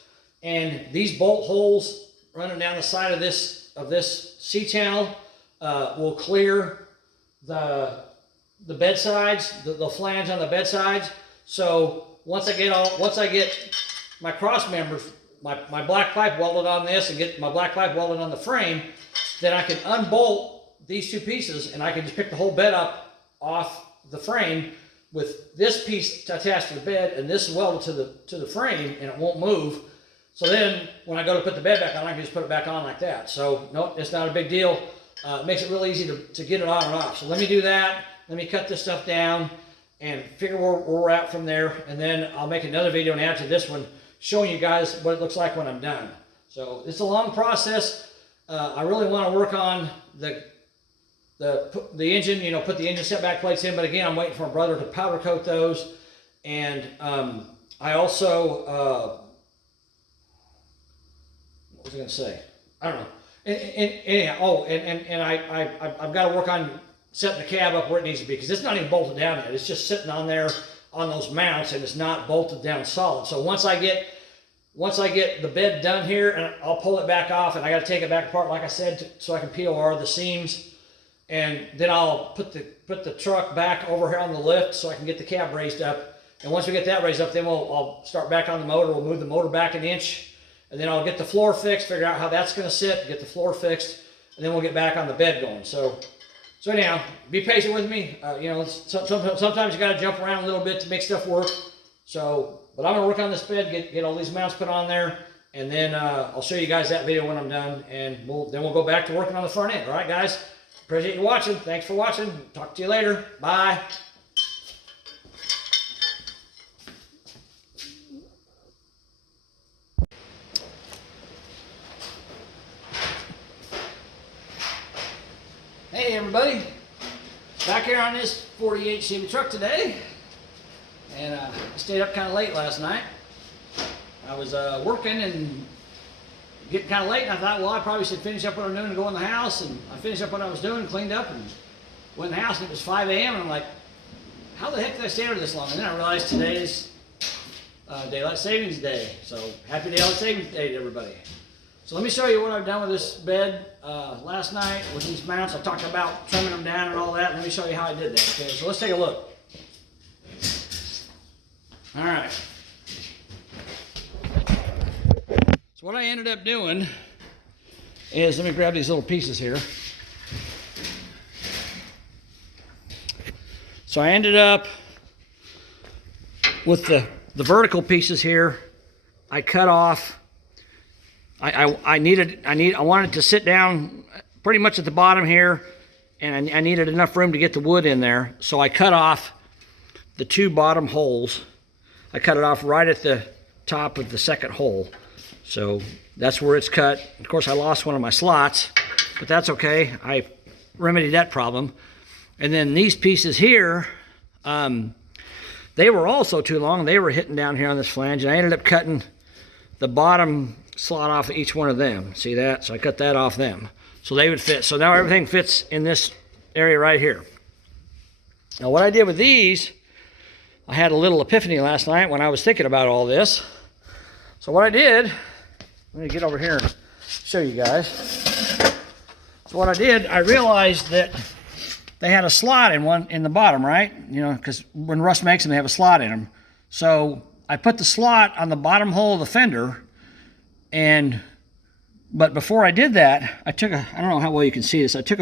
and these bolt holes running down the side of this C-channel will clear the bed sides, the flange on the bed sides. So once I get my cross members, my black pipe welded on this, and get my black pipe welded on the frame, then I can unbolt these 2 pieces, and I can just pick the whole bed up off the frame with this piece attached to the bed and this welded to the frame, and it won't move. So then when I go to put the bed back on, I can just put it back on like that. So no, it's not a big deal. It makes it real easy to get it on and off. So let me do that. Let me cut this stuff down and figure where we're at from there, and then I'll make another video and add to this one, showing you guys what it looks like when I'm done. So it's a long process. I really want to work on the engine, put the engine setback plates in, but again, I'm waiting for my brother to powder coat those. And I also, what was I going to say? I don't know. I've got to work on setting the cab up where it needs to be, because it's not even bolted down yet. It's just sitting on there on those mounts, and it's not bolted down solid. So once I get the bed done here, and I'll pull it back off, and I got to take it back apart, like I said, so I can POR the seams, and then I'll put the truck back over here on the lift so I can get the cab raised up. And once we get that raised up, then I'll start back on the motor. We'll move the motor back an inch, and then I'll get the floor fixed, figure out how that's going to sit, get the floor fixed, and then we'll get back on the bed going. So anyhow, be patient with me. You know, sometimes you got to jump around a little bit to make stuff work. But I'm gonna work on this bed, get all these mounts put on there, and then I'll show you guys that video when I'm done, and then we'll go back to working on the front end. All right, guys. Appreciate you watching. Thanks for watching. Talk to you later. Bye. Hey everybody, back here on this 48 Chevy truck today, and I stayed up kind of late last night. I was working and getting kind of late, and I thought, well, I probably should finish up what I'm doing and go in the house. And I finished up what I was doing, cleaned up, and went in the house, and it was 5 a.m. and I'm like, how the heck did I stay there this long? And then I realized today's Daylight Savings Day. So happy Daylight Savings Day to everybody. So let me show you what I've done with this bed last night with these mounts. I talked about trimming them down and all that. Let me show you how I did that. Okay, so let's take a look. All right. So what I ended up doing is, let me grab these little pieces here. So I ended up with the vertical pieces here. I cut off. I wanted to sit down pretty much at the bottom here, and I needed enough room to get the wood in there. So I cut off the two bottom holes. I cut it off right at the top of the second hole. So that's where it's cut. Of course, I lost one of my slots, but that's okay. I remedied that problem. And then these pieces here, they were also too long. They were hitting down here on this flange, and I ended up cutting the bottom slot off of each one of them. See that? So I cut that off them. So they would fit. So now everything fits in this area right here. Now what I did with these, I had a little epiphany last night when I was thinking about all this. So what I did, let me get over here and show you guys. So what I did, I realized that they had a slot in the bottom, right? You know, because when Russ makes them, they have a slot in them. So I put the slot on the bottom hole of the fender, but before I did that, I took I don't know how well you can see this, I took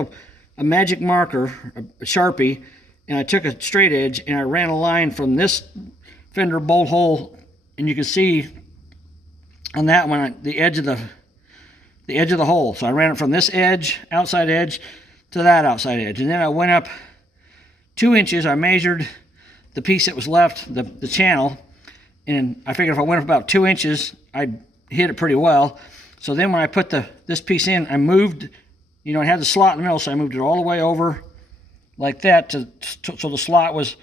a magic marker, a Sharpie, and I took a straight edge, and I ran a line from this fender bolt hole, and you can see on that one, the edge of the hole. So I ran it from this edge, outside edge, to that outside edge. And then I went up 2 inches. I measured the piece that was left, the channel, and I figured if I went up about 2 inches, I'd hit it pretty well. So then when I put this piece in, I moved, you know, it had the slot in the middle, so I moved it all the way over like that so the slot was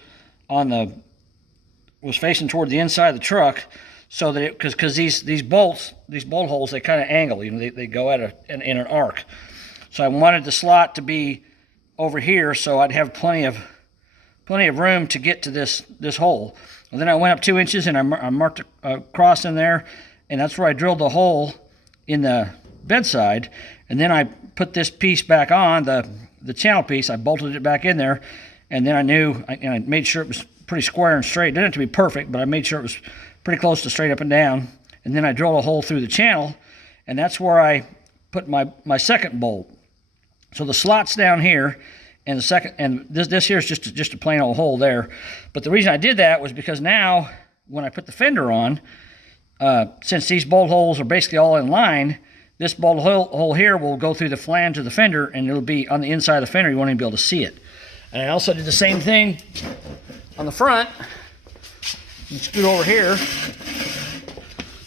facing toward the inside of the truck, so that because these bolt holes, they kind of angle, you know, they go at in an arc. So I wanted the slot to be over here, so I'd have plenty of room to get to this hole. And then I went up 2 inches, and I marked a cross in there, and that's where I drilled the hole in the bedside. And then I put this piece back on, the channel piece. I bolted it back in there, and then I made sure it was pretty square and straight. It didn't have to be perfect, but I made sure it was pretty close to straight up and down. And then I drilled a hole through the channel, and that's where I put my second bolt. So the slot's down here, and this here is just a plain old hole there. But the reason I did that was because now when I put the fender on, since these bolt holes are basically all in line, this bolt hole here will go through the flange of the fender, and it'll be on the inside of the fender. You won't even be able to see it. And I also did the same thing on the front. Let's scoot over here.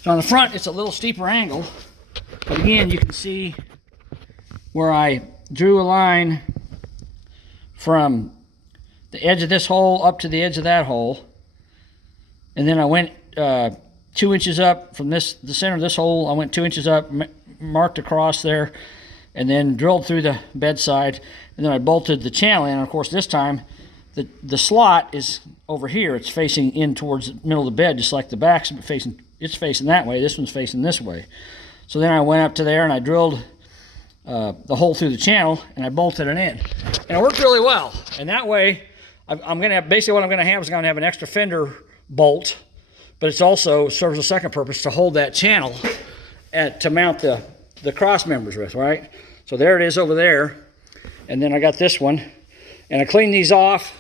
So on the front, it's a little steeper angle, but again, you can see where I drew a line from the edge of this hole up to the edge of that hole, and then I went 2 inches up from the center of this hole. I went 2 inches up, marked across there, and then drilled through the bed side, and then I bolted the channel in. And of course, this time the slot is over here. It's facing in towards the middle of the bed, just like the back's facing. It's facing that way. This one's facing this way. So then I went up to there and I drilled the hole through the channel, and I bolted it in, and it worked really well. And that way, I'm going to have, basically what I'm going to have is going to have an extra fender bolt, but it's also serves a second purpose to hold that channel to mount the cross members with, right? So there it is over there, and then I got this one, and I cleaned these off.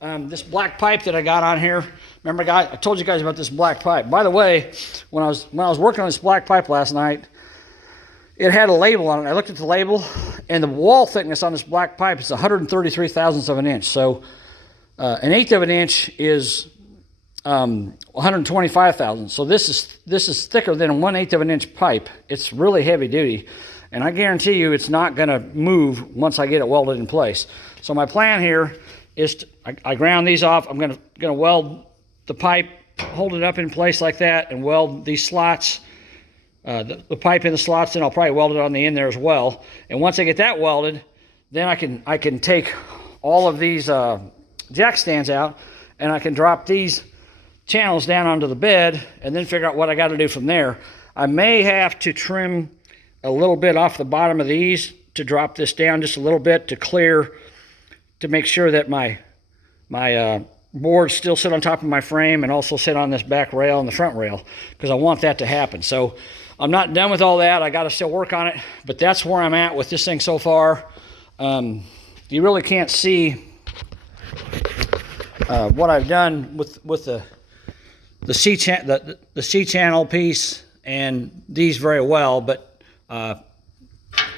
This black pipe that I got on here. Remember, I told you guys about this black pipe. By the way, when I was working on this black pipe last night, it had a label on it. I looked at the label, and the wall thickness on this black pipe is 133 thousandths of an inch. So an eighth of an inch is 125 thousandths. So this is thicker than a 1/8 of an inch pipe. It's really heavy duty, and I guarantee you it's not going to move once I get it welded in place. So my plan here is I ground these off. I'm going to weld the pipe, hold it up in place like that, and weld these slots. The pipe in the slots, then I'll probably weld it on the end there as well. And once I get that welded, then I can take all of these jack stands out, and I can drop these channels down onto the bed, and then figure out what I got to do from there. I may have to trim a little bit off the bottom of these to drop this down just a little bit to make sure that my boards still sit on top of my frame and also sit on this back rail and the front rail, because I want that to happen. So I'm not done with all that. I got to still work on it, but that's where I'm at with this thing so far. You really can't see what I've done with the C channel piece and these very well, but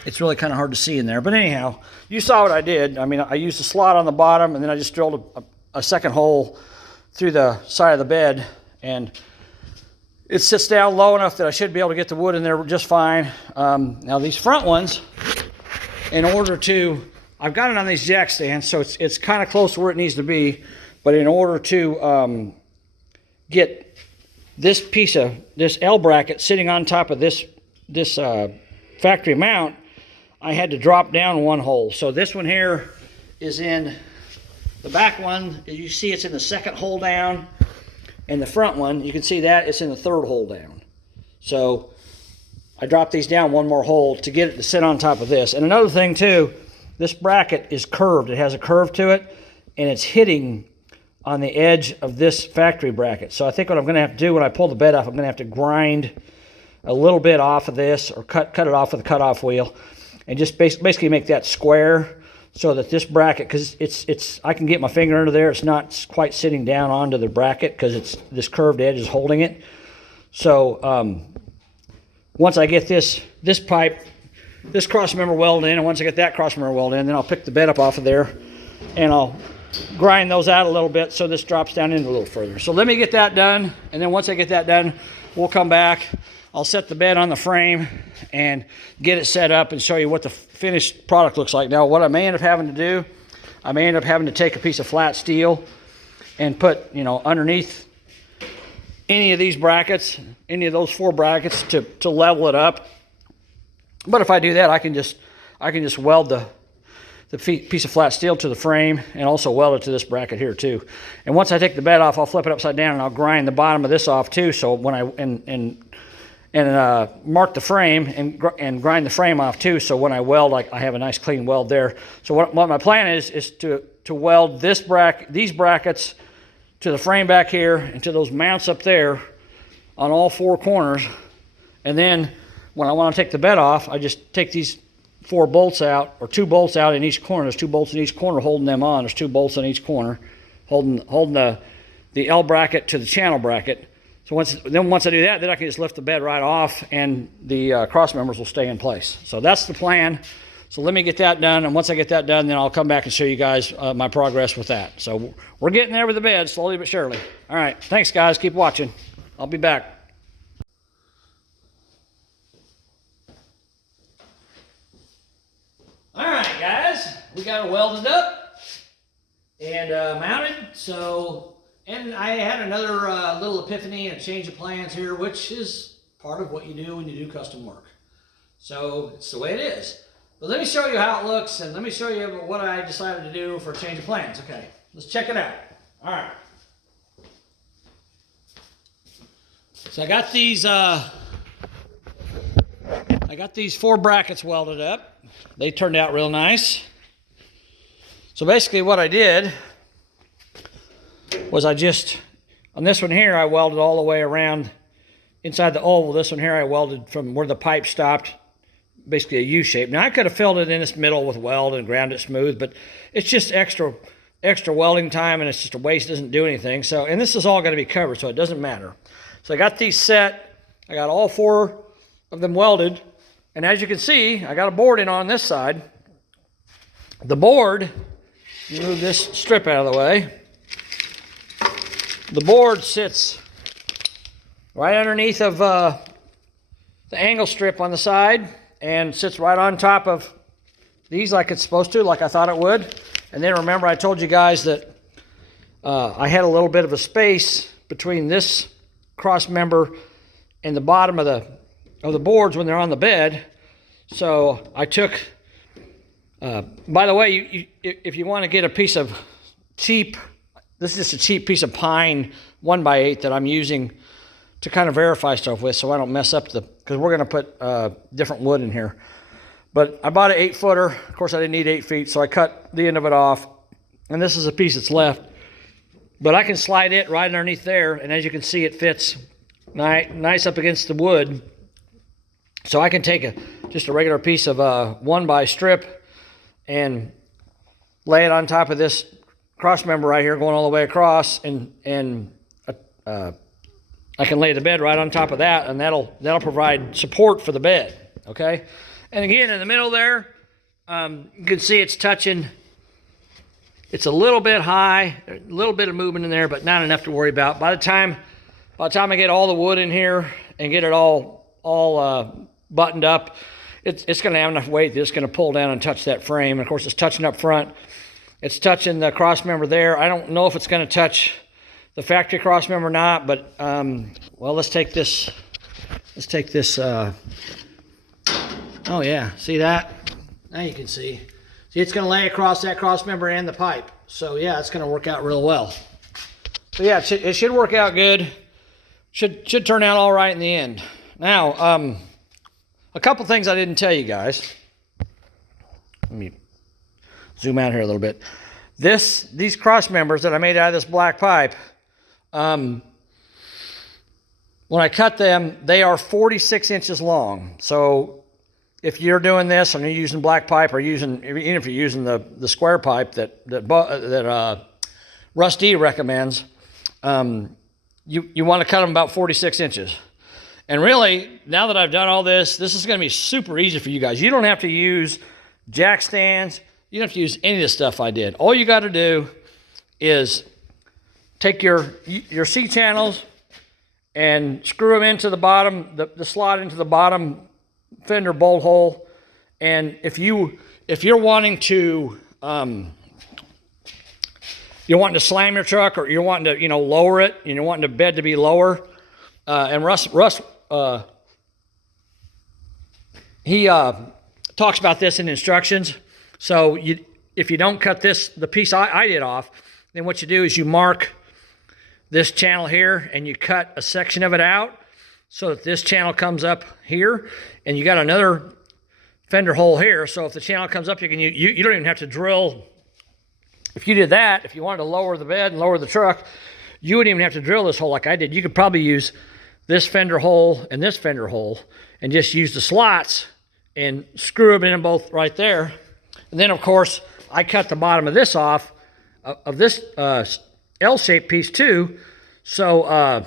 it's really kind of hard to see in there. But anyhow, you saw what I did. I mean, I used a slot on the bottom, and then I just drilled a second hole through the side of the bed, and it sits down low enough that I should be able to get the wood in there just fine. Now these front ones, in order to, I've got it on these jack stands, so it's kind of close to where it needs to be, but in order to get this L bracket sitting on top of this factory mount, I had to drop down one hole. So this one here is in the back one. You see it's in the second hole down, and the front one, you can see that it's in the third hole down. So I dropped these down one more hole to get it to sit on top of this. And another thing too, this bracket is curved. It has a curve to it, and it's hitting on the edge of this factory bracket. So I think what I'm going to have to do when I pull the bed off, I'm going to have to grind a little bit off of this, or cut it off with a cutoff wheel, and just basically make that square, so that this bracket, because I can get my finger under there, it's not quite sitting down onto the bracket because it's this curved edge is holding it. So once I get this pipe, this cross member welded in, and once I get that cross member welded in, then I'll pick the bed up off of there, and I'll grind those out a little bit so this drops down in a little further. So let me get that done, and then once I get that done, we'll come back. I'll set the bed on the frame and get it set up and show you what the finished product looks like. Now, what I may end up having to do, I may end up having to take a piece of flat steel and put, underneath any of these brackets, any of those 4 brackets to level it up. But if I do that, I can just weld the piece of flat steel to the frame, and also weld it to this bracket here too. And once I take the bed off, I'll flip it upside down, and I'll grind the bottom of this off too. So when I mark the frame and grind the frame off too, so when I weld, I have a nice clean weld there. So what my plan is to weld these brackets to the frame back here and to those mounts up there on all 4 corners. And then when I want to take the bed off, I just take these 4 bolts out, or 2 bolts out in each corner. There's 2 bolts in each corner holding them on. There's 2 bolts in each corner holding the L bracket to the channel bracket. So once I do that, then I can just lift the bed right off, and the cross members will stay in place. So that's the plan. So let me get that done, and once I get that done, then I'll come back and show you guys my progress with that. So we're getting there with the bed, slowly but surely. All right, thanks guys, keep watching. I'll be back. All right guys, we got it welded up and mounted. So, and I had another little epiphany and a change of plans here, which is part of what you do when you do custom work. So it's the way it is. But let me show you how it looks, and let me show you what I decided to do for a change of plans. Okay, let's check it out. All right. So I got these 4 brackets welded up. They turned out real nice. So basically what I did was on this one here, I welded all the way around inside the oval. This one here, I welded from where the pipe stopped, basically a U shape. Now I could have filled it in this middle with weld and ground it smooth, but it's just extra welding time, and it's just a waste, doesn't do anything. So, and this is all going to be covered, so it doesn't matter. So I got these set. I got all 4 of them welded, and as you can see, I got a board in on this side. The board, you move this strip out of the way. The board sits right underneath of the angle strip on the side, and sits right on top of these like it's supposed to, like I thought it would. And then remember I told you guys that I had a little bit of a space between this cross member and the bottom of the boards when they're on the bed. So I took, by the way, if you want to get a piece of cheap, this is just a cheap piece of pine 1x8 that I'm using to kind of verify stuff with, so I don't mess up because we're going to put different wood in here. But I bought an 8-footer. Of course, I didn't need 8 feet, so I cut the end of it off. And this is a piece that's left. But I can slide it right underneath there, and as you can see, it fits nice up against the wood. So I can take just a regular piece of 1x strip and lay it on top of this cross member right here, going all the way across, and I can lay the bed right on top of that, and that'll provide support for the bed, okay? And again, in the middle there, you can see it's touching. It's a little bit high, a little bit of movement in there, but not enough to worry about. By the time I get all the wood in here and get it all buttoned up, it's going to have enough weight that it's going to pull down and touch that frame. And of course, it's touching up front. It's touching the cross member there. I don't know if it's going to touch the factory cross member or not, but well, let's take this. Oh yeah, see that? Now you can see. See, it's going to lay across that cross member and the pipe. So yeah, it's going to work out real well. So yeah, it should work out good. Should turn out all right in the end. Now, a couple things I didn't tell you guys. Let me zoom out here a little bit. These cross members that I made out of this black pipe, when I cut them, they are 46 inches long. So if you're doing this and you're using black pipe, or even if you're using the square pipe that Russ D recommends, you want to cut them about 46 inches. And really, now that I've done all this is going to be super easy for you guys. You don't have to use jack stands. You don't have to use any of the stuff I did. All you got to do is take your C-channels and screw them into the bottom, the slot into the bottom fender bolt hole. And if you're wanting to slam your truck, or you're wanting to lower it, and you're wanting the bed to be lower, and Russ he talks about this in instructions. So if you don't cut the piece I did off, then what you do is you mark this channel here, and you cut a section of it out so that this channel comes up here, and you got another fender hole here. So if the channel comes up, you don't even have to drill. If you did that, if you wanted to lower the bed and lower the truck, you wouldn't even have to drill this hole like I did. You could probably use this fender hole and this fender hole and just use the slots and screw them in both right there. And then, of course, I cut the bottom of this off, of this L-shaped piece too. So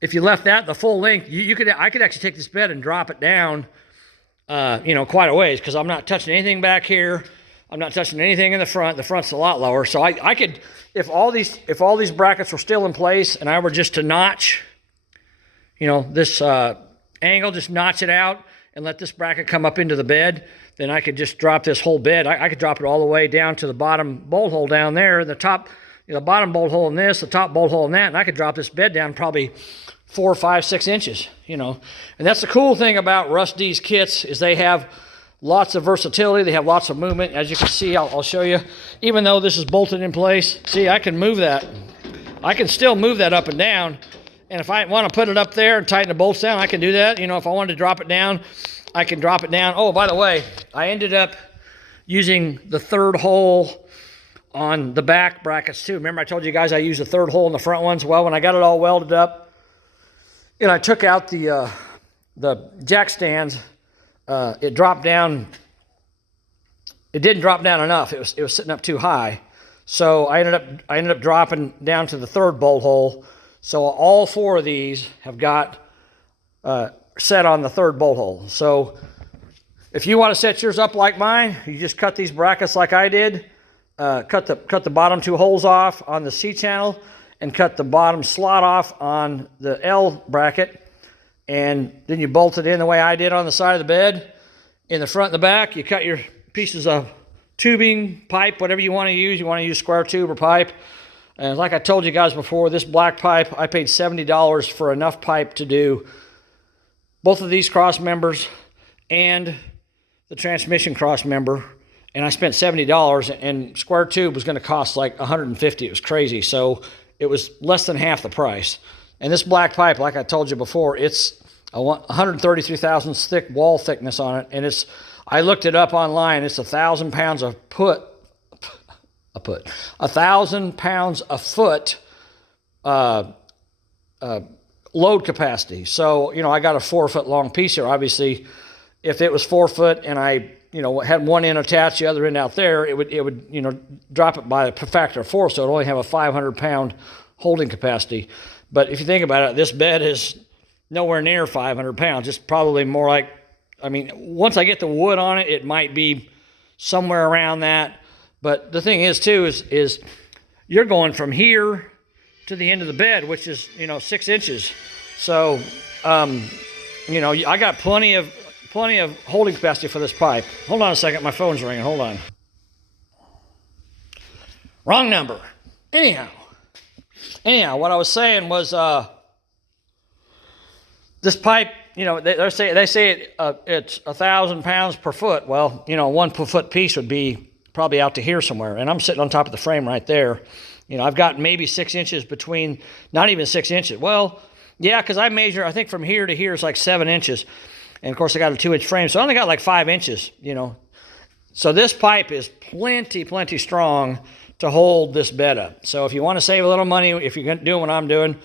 if you left that the full length, I could actually take this bed and drop it down, quite a ways, because I'm not touching anything back here. I'm not touching anything in the front. The front's a lot lower. So I could, if all these brackets were still in place and I were just to notch, this angle, just notch it out and let this bracket come up into the bed, then I could just drop this whole bed. I could drop it all the way down to the bottom bolt hole down there, the top, the bottom bolt hole in this, the top bolt hole in that, and I could drop this bed down probably 4, 5, 6 inches, And that's the cool thing about Russ D's kits, is they have lots of versatility. They have lots of movement. As you can see, I'll show you. Even though this is bolted in place, see, I can move that. I can still move that up and down. And if I want to put it up there and tighten the bolts down, I can do that. You know, if I wanted to drop it down, I can drop it down. Oh, by the way, I ended up using the third hole on the back brackets too. Remember I told you guys I used the third hole in the front ones? Well, when I got it all welded up, and I took out the jack stands, it dropped down. It didn't drop down enough. It was sitting up too high. So I ended up dropping down to the third bolt hole. So all 4 of these have got set on the third bolt hole. So if you want to set yours up like mine, you just cut these brackets like I did. Cut the bottom 2 holes off on the C channel and cut the bottom slot off on the L bracket. And then you bolt it in the way I did on the side of the bed. In the front and the back, you cut your pieces of tubing, pipe, whatever you want to use. You want to use square tube or pipe. And like I told you guys before, this black pipe, I paid $70 for enough pipe to do both of these cross members and the transmission cross member. And I spent $70, and square tube was going to cost like $150. It was crazy. So it was less than half the price. And this black pipe, like I told you before, it's a 133 thousandths thick wall thickness on it. And I looked it up online. It's 1,000 pounds a foot. 1,000 pounds a foot load capacity. So, you know, I got a 4-foot long piece here. Obviously, if it was 4 foot and I, you know, had one end attached, the other end out there, it would, you know, drop it by a factor of 4. So it'd only have a 500-pound holding capacity. But if you think about it, this bed is nowhere near 500 pounds. It's probably more like, I mean, once I get the wood on it, it might be somewhere around that. But the thing is, too, is you're going from here to the end of the bed, which is, you know, 6 inches. So, you know, I got plenty of holding capacity for this pipe. Hold on a second. My phone's ringing. Hold on. Wrong number. Anyhow, what I was saying was this pipe, you know, they say it's 1,000 pounds per foot. Well, you know, 1 foot piece would be probably out to here somewhere. And I'm sitting on top of the frame right there. You know, I've got maybe 6 inches between, not even 6 inches. Well, yeah, because I measure, I think from here to here is like 7 inches. And of course I got a 2-inch frame, so I only got like 5 inches, you know. So this pipe is plenty strong to hold this bed up. So if you want to save a little money, if you're doing what I'm doing,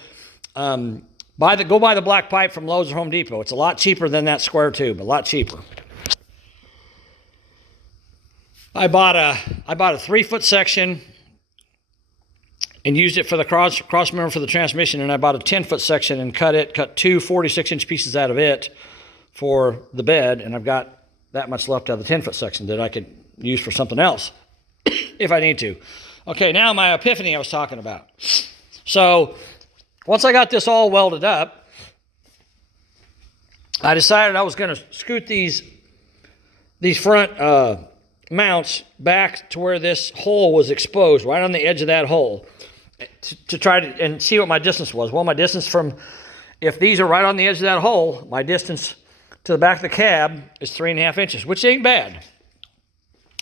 go buy the black pipe from Lowe's or Home Depot. It's a lot cheaper than that square tube, a lot cheaper. I bought a 3-foot section and used it for the cross member for the transmission, and I bought a 10-foot section and cut 2 46-inch pieces out of it for the bed, and I've got that much left out of the 10-foot section that I could use for something else if I need to. Okay, now my epiphany I was talking about. So once I got this all welded up, I decided I was going to scoot these front mounts back to where this hole was exposed, right on the edge of that hole, to try to and see what my distance was. Well, my distance from, if these are right on the edge of that hole, my distance to the back of the cab is 3.5 inches, which ain't bad.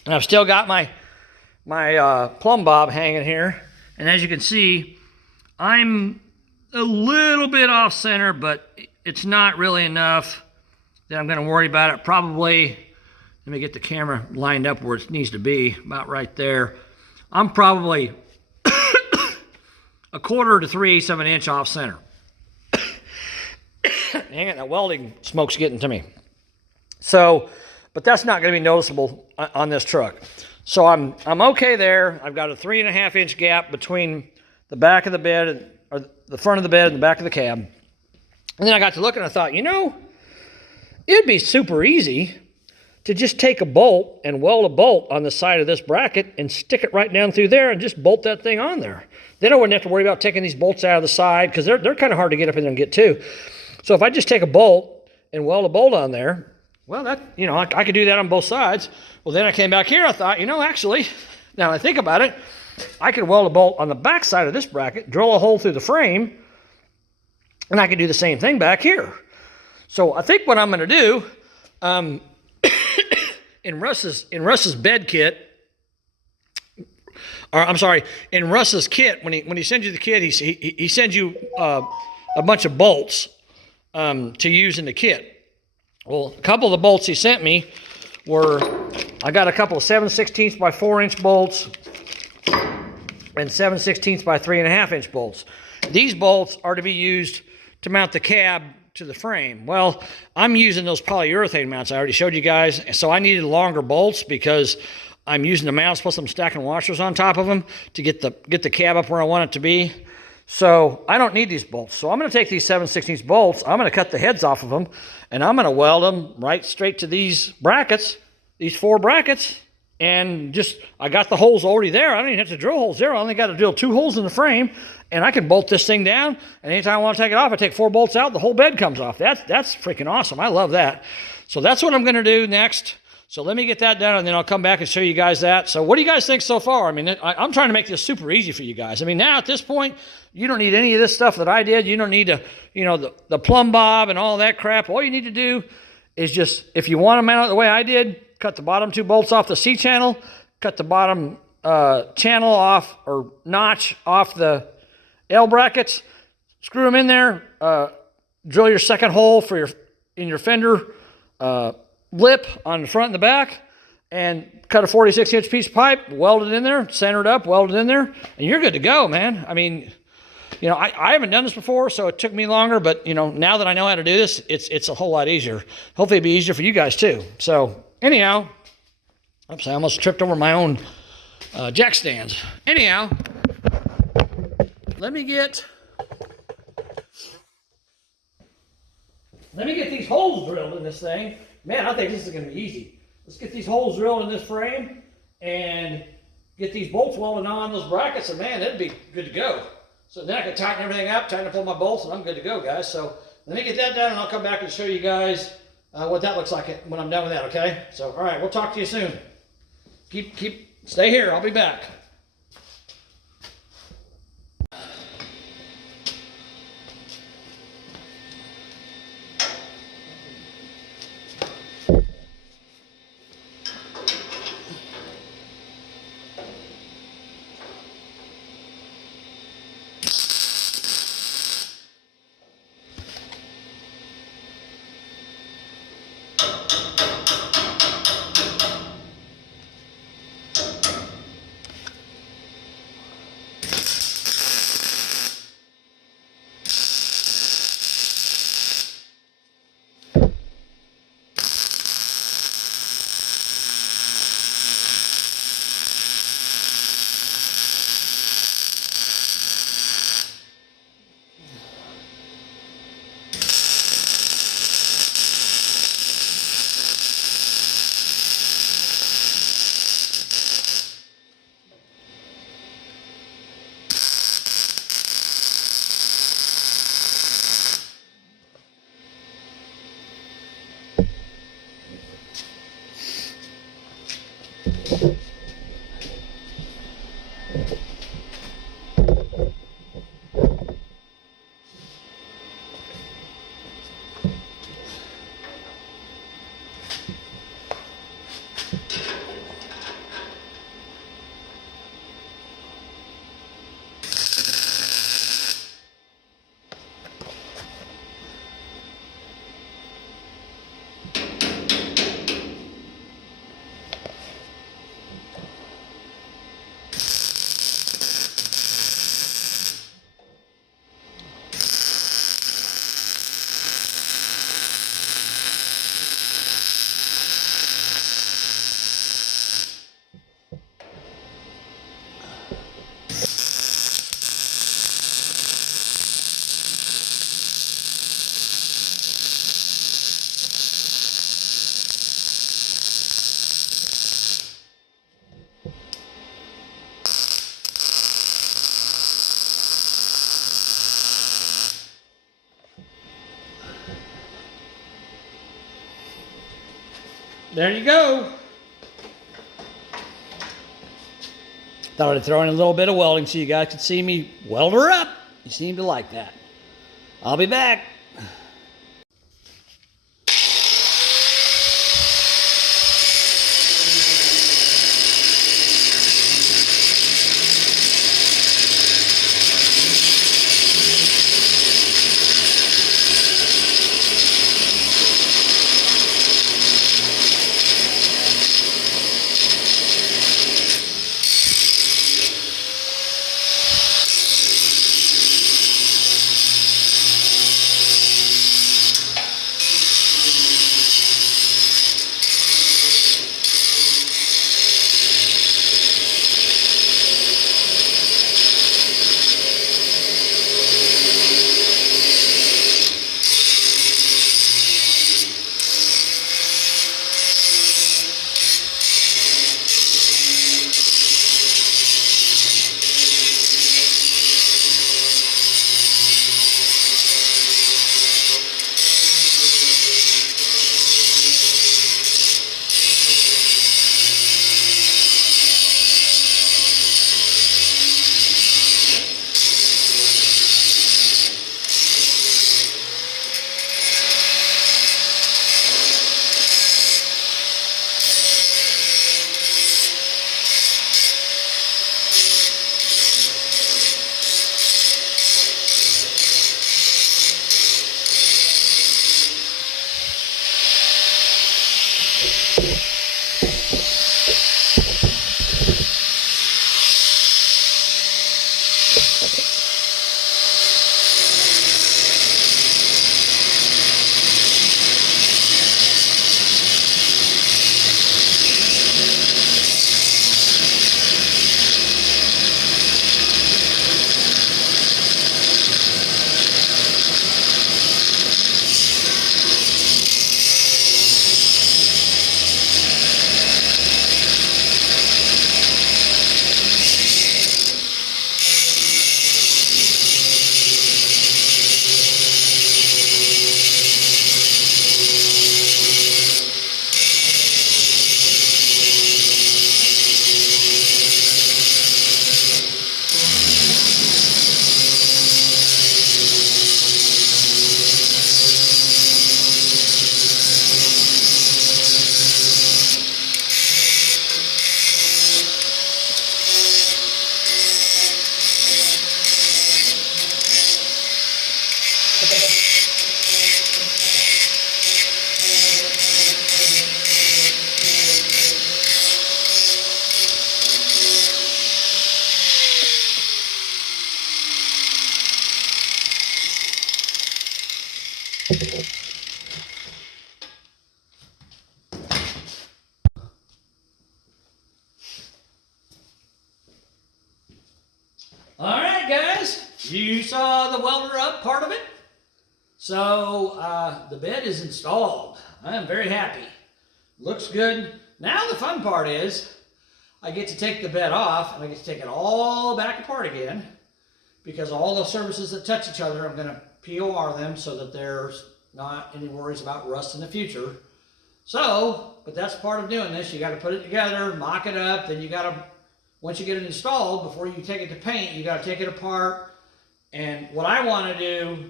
And I've still got my plumb bob hanging here, and as you can see, I'm a little bit off center, but it's not really enough that I'm going to worry about it. Probably, let me get the camera lined up where it needs to be, about right there. I'm probably 1/4 to 3/8 of an inch off center. Dang it, that welding smoke's getting to me. So, but that's not going to be noticeable on this truck. So I'm okay there. I've got a 3.5 inch gap between the back of the bed, or the front of the bed and the back of the cab. And then I got to looking and I thought, you know, it'd be super easy to just take a bolt and weld a bolt on the side of this bracket and stick it right down through there and just bolt that thing on there. Then I wouldn't have to worry about taking these bolts out of the side, because they're kind of hard to get up in there and get to. So if I just take a bolt and weld a bolt on there, well, that, you know, I could do that on both sides. Well, then I came back here, I thought, you know, actually, now I think about it, I could weld a bolt on the back side of this bracket, drill a hole through the frame, and I could do the same thing back here. So I think what I'm going to do in Russ's bed kit, or I'm sorry, in Russ's kit, when he sends you the kit, he sends you a bunch of bolts to use in the kit. Well, a couple of the bolts he sent me were, I got a couple of 7/16 by 4-inch bolts and 7/16 by 3.5-inch bolts. These bolts are to be used to mount the cab to the frame. Well, I'm using those polyurethane mounts I already showed you guys, so I needed longer bolts because I'm using the mounts, plus I'm stacking washers on top of them to get the cab up where I want it to be. So I don't need these bolts. So I'm going to take these 7/16 bolts, I'm going to cut the heads off of them, and I'm going to weld them right straight to these brackets, these 4 brackets, and just, I got the holes already there. I don't even have to drill holes there. I only got to drill 2 holes in the frame, and I can bolt this thing down, and anytime I want to take it off, I take 4 bolts out, the whole bed comes off. That's freaking awesome. I love that. So that's what I'm going to do next. So let me get that done, and then I'll come back and show you guys that. So what do you guys think so far? I mean, I'm trying to make this super easy for you guys. I mean, now at this point, you don't need any of this stuff that I did. You don't need to, the plumb bob and all that crap. All you need to do is just, if you want to mount it the way I did, cut the bottom 2 bolts off the C channel, cut the bottom channel off, or notch off the L brackets, screw them in there, drill your second hole in your fender lip on the front and the back, and cut a 46-inch piece of pipe, weld it in there, center it up, weld it in there, and you're good to go, man. I mean, I haven't done this before, so it took me longer, but, now that I know how to do this, it's a whole lot easier. Hopefully it'll be easier for you guys too. So anyhow, oops, I almost tripped over my own jack stands. Anyhow, let me get these holes drilled in this thing. Man, I think this is going to be easy. Let's get these holes drilled in this frame and get these bolts welded on those brackets, and man, that'd be good to go. So then I can tighten everything up, tighten up all my bolts, and I'm good to go, guys. So let me get that done, and I'll come back and show you guys what that looks like when I'm done with that, okay? So, all right, we'll talk to you soon. Stay here. I'll be back. There you go. Thought I'd throw in a little bit of welding so you guys could see me weld her up. You seem to like that. I'll be back. All right, guys, you saw the welder up part of it. So the bed is installed. I am very happy. Looks good. Now the fun part is I get to take the bed off and I get to take it all back apart again, because all the surfaces that touch each other, I'm going to POR them so that there's not any worries about rust in the future. So, but that's part of doing this. You got to put it together, mock it up, then you got to, once you get it installed, before you take it to paint, you got to take it apart. And what I want to do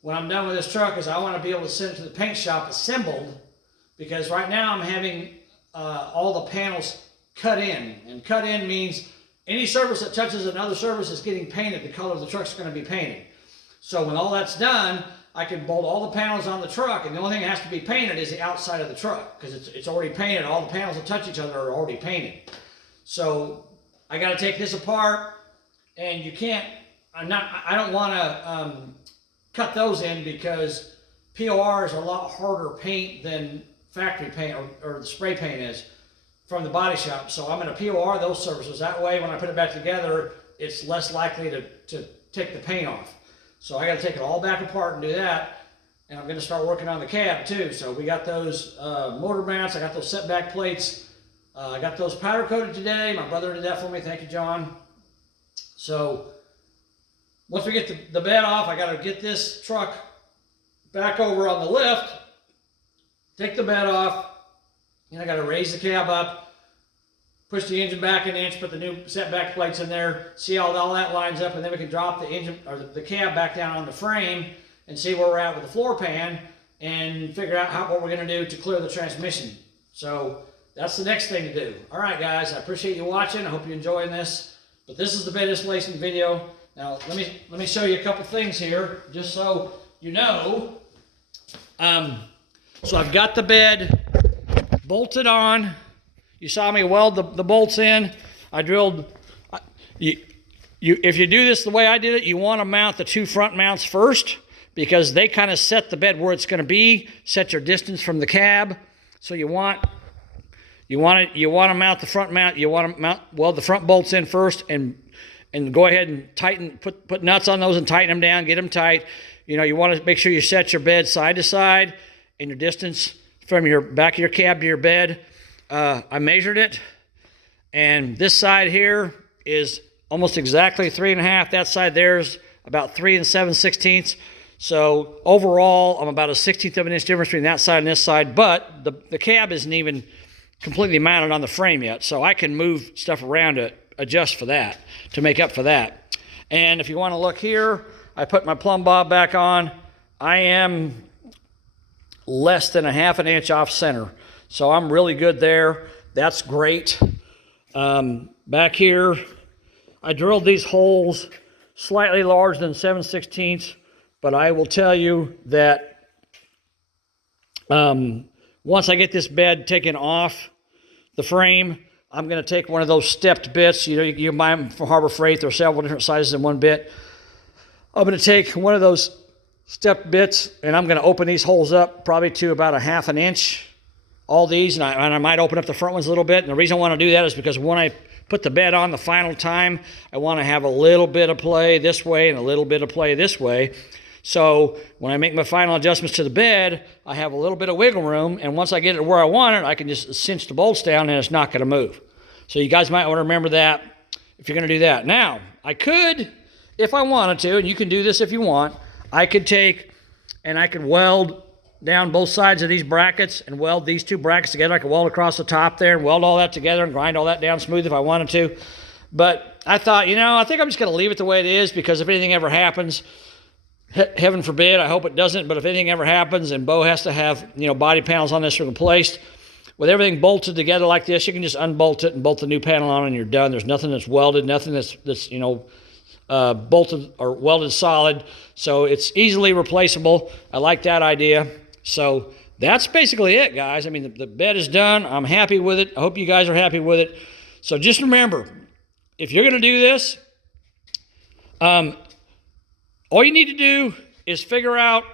when I'm done with this truck is I want to be able to send it to the paint shop assembled, because right now I'm having all the panels cut in. And cut in means any surface that touches another surface is getting painted. The color of the truck's going to be painted. So when all that's done, I can bolt all the panels on the truck, and the only thing that has to be painted is the outside of the truck, because it's already painted. All the panels that touch each other are already painted. So I got to take this apart, and you can't, I don't want to cut those in, because POR is a lot harder paint than factory paint or the spray paint is from the body shop. So I'm going to POR those surfaces. That way when I put it back together, it's less likely to take the paint off. So I got to take it all back apart and do that. And I'm going to start working on the cab too. So we got those motor mounts. I got those setback plates. I got those powder coated today. My brother did that for me. Thank you, John. So once we get the bed off, I got to get this truck back over on the lift, take the bed off, and I got to raise the cab up, push the engine back an inch, put the new setback plates in there, see how all that lines up, and then we can drop the engine or the cab back down on the frame and see where we're at with the floor pan and figure out what we're going to do to clear the transmission. So that's the next thing to do. All right, guys, I appreciate you watching. I hope you're enjoying this. But this is the bed installation video. Now let me show you a couple things here, just so you know. So I've got the bed bolted on. You saw me weld the bolts in. I drilled. If you do this the way I did it, you want to mount the two front mounts first, because they kind of set the bed where it's going to be, set your distance from the cab. So you want to mount the front mount. You want to weld the front bolts in first, and go ahead and tighten, put nuts on those and tighten them down, get them tight. You know, you want to make sure you set your bed side to side and your distance from your back of your cab to your bed. I measured it, and this side here is almost exactly 3.5. That side there's about 3 7/16. So overall, I'm about a 1/16 of an inch difference between that side and this side, but the cab isn't even completely mounted on the frame yet, so I can move stuff around to adjust for that, to make up for that. And if you want to look here, I put my plumb bob back on. I am less than 1/2 inch off center, so I'm really good there. That's great. Back here, I drilled these holes slightly larger than 7/16, but I will tell you that once I get this bed taken off the frame, I'm going to take one of those stepped bits. You know, you can buy them from Harbor Freight. There are several different sizes in one bit. I'm going to take one of those stepped bits, and I'm going to open these holes up probably to about 1/2 inch, all these, and I might open up the front ones a little bit. And the reason I want to do that is because when I put the bed on the final time, I want to have a little bit of play this way and a little bit of play this way. So when I make my final adjustments to the bed, I have a little bit of wiggle room, and once I get it where I want it, I can just cinch the bolts down and it's not going to move. So you guys might want to remember that if you're going to do that. Now, I could, if I wanted to, and you can do this if you want, I could take and I could weld down both sides of these brackets and weld these two brackets together. I could weld across the top there and weld all that together and grind all that down smooth if I wanted to. But I thought, you know, I think I'm just going to leave it the way it is, because if anything ever happens, heaven forbid, I hope it doesn't, but if anything ever happens and Bo has to have, you know, body panels on this replaced, with everything bolted together like this, you can just unbolt it and bolt the new panel on and you're done. There's nothing that's welded, nothing that's you know, bolted or welded solid. So it's easily replaceable. I like that idea. So that's basically it, guys. I mean, the bed is done. I'm happy with it. I hope you guys are happy with it. So just remember, if you're going to do this, all you need to do is figure out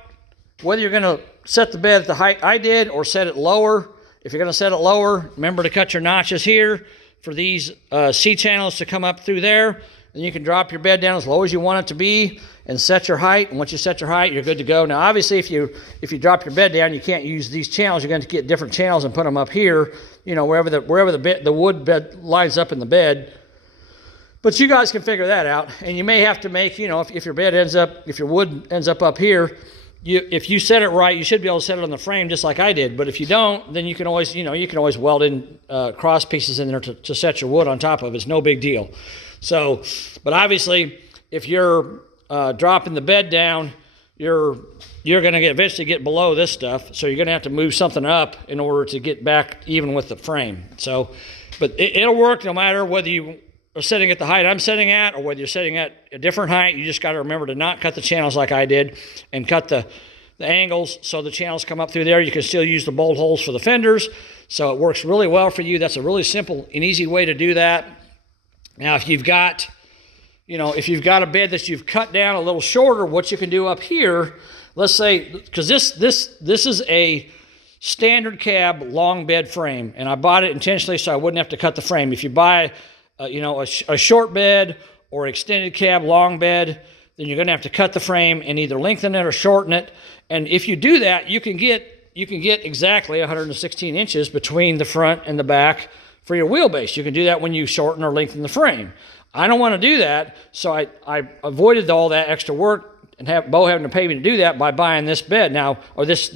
whether you're going to set the bed at the height I did or set it lower. If you're going to set it lower, remember to cut your notches here for these C channels to come up through there. then you can drop your bed down as low as you want it to be and set your height. And once you set your height, you're good to go. Now, obviously, if you drop your bed down, you can't use these channels. You're going to get different channels and put them up here, you know, wherever the wood bed lines up in the bed. But you guys can figure that out. And you may have to make, you know, if your wood ends up here, if you set it right, you should be able to set it on the frame just like I did. But if you don't, then you can always, you know, weld in cross pieces in there to set your wood on top of it. It's no big deal. So, but obviously, if you're dropping the bed down, you're going to eventually get below this stuff. So you're going to have to move something up in order to get back even with the frame. So, but it'll work no matter whether you are setting at the height I'm setting at or whether you're setting at a different height. You just got to remember to not cut the channels like I did and cut the angles so the channels come up through there. You can still use the bolt holes for the fenders. So it works really well for you. That's a really simple and easy way to do that. Now, if you've got, you know, if you've got a bed that you've cut down a little shorter, what you can do up here, let's say, because this is a standard cab long bed frame, and I bought it intentionally so I wouldn't have to cut the frame. If you buy, you know, a short bed or extended cab long bed, then you're going to have to cut the frame and either lengthen it or shorten it. And if you do that, you can get exactly 116 inches between the front and the back for your wheelbase. You can do that when you shorten or lengthen the frame. I don't want to do that, so I avoided all that extra work and have Bo having to pay me to do that by buying this bed now, or this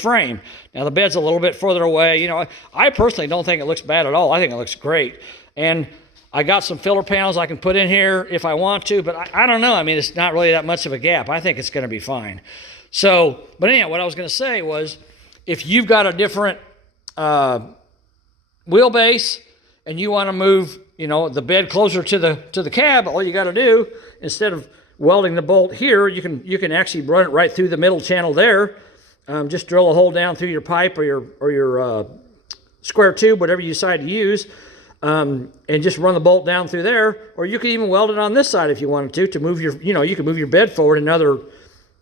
frame. Now the bed's a little bit further away. You know, I personally don't think it looks bad at all. I think it looks great. And I got some filler panels I can put in here if I want to, but I don't know. I mean, it's not really that much of a gap. I think it's going to be fine. So, but anyhow, what I was going to say was, if you've got a different wheelbase and you want to move, you know, the bed closer to the cab, all you got to do, instead of welding the bolt here, you can actually run it right through the middle channel there. Just drill a hole down through your pipe or your square tube, whatever you decide to use, and just run the bolt down through there. Or you can even weld it on this side if you wanted to move your, you know, you can move your bed forward another,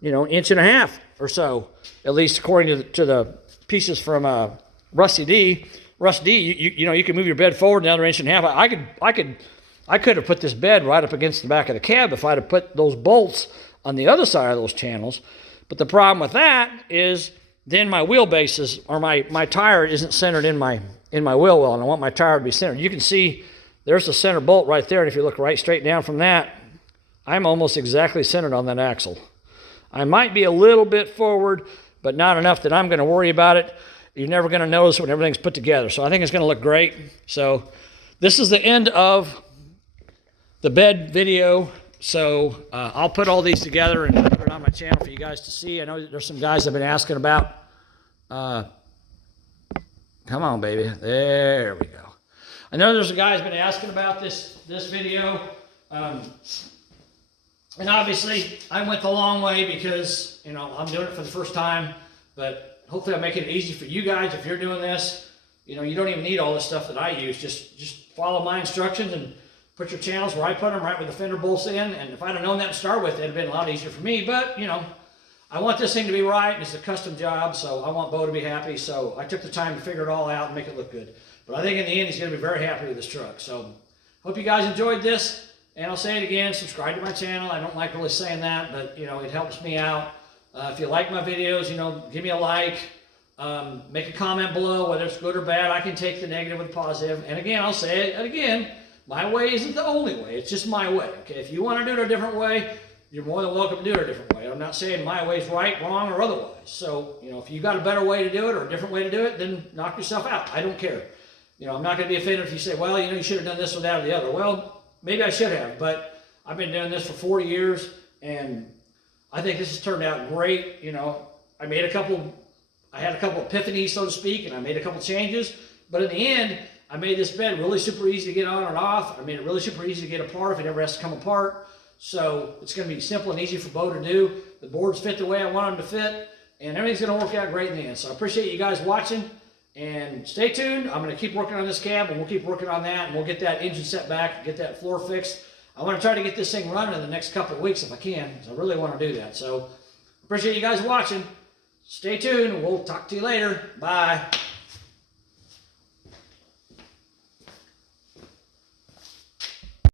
you know, 1.5 inches or so, at least according to the pieces from Rusty D. You know, you can move your bed forward another 1.5 inches. I could have put this bed right up against the back of the cab if I'd have put those bolts on the other side of those channels. But the problem with that is then my wheelbase is, or my tire isn't centered in my wheel well, and I want my tire to be centered. You can see there's the center bolt right there, and if you look right straight down from that, I'm almost exactly centered on that axle. I might be a little bit forward, but not enough that I'm going to worry about it. You're never going to notice when everything's put together. So I think it's going to look great. So this is the end of the bed video. So I'll put all these together and put it on my channel for you guys to see. I know there's some guys that have been asking about, come on, baby. There we go. I know there's a guy who's been asking about this video. And obviously, I went the long way because, you know, I'm doing it for the first time. But hopefully I'm making it easy for you guys if you're doing this. You know, you don't even need all this stuff that I use. Just follow my instructions and put your channels where I put them, right with the fender bolts in. And if I'd have known that to start with, it'd have been a lot easier for me. But, you know, I want this thing to be right. And it's a custom job, so I want Bo to be happy. So I took the time to figure it all out and make it look good. But I think in the end, he's going to be very happy with this truck. So hope you guys enjoyed this. And I'll say it again, subscribe to my channel. I don't like really saying that, but, you know, it helps me out. If you like my videos, you know, give me a like. Make a comment below, whether it's good or bad. I can take the negative with the positive. And again, I'll say it again, my way isn't the only way. It's just my way. Okay, if you want to do it a different way, you're more than welcome to do it a different way. I'm not saying my way is right, wrong, or otherwise. So, you know, if you got a better way to do it or a different way to do it, then knock yourself out. I don't care. You know, I'm not going to be offended if you say, well, you know, you should have done this or that or the other. Well, maybe I should have, but I've been doing this for 40 years, and I think this has turned out great. You know, I had a couple epiphanies, so to speak, and I made a couple changes, but in the end, I made this bed really super easy to get on and off. I made it really super easy to get apart if it ever has to come apart. So it's going to be simple and easy for Bo to do. The boards fit the way I want them to fit, and everything's going to work out great in the end. So I appreciate you guys watching. And stay tuned. I'm going to keep working on this cab, and we'll keep working on that, and we'll get that engine set back, get that floor fixed. I want to try to get this thing running in the next couple of weeks if I can, because I really want to do that. So appreciate you guys watching. Stay tuned. We'll talk to you later. Bye.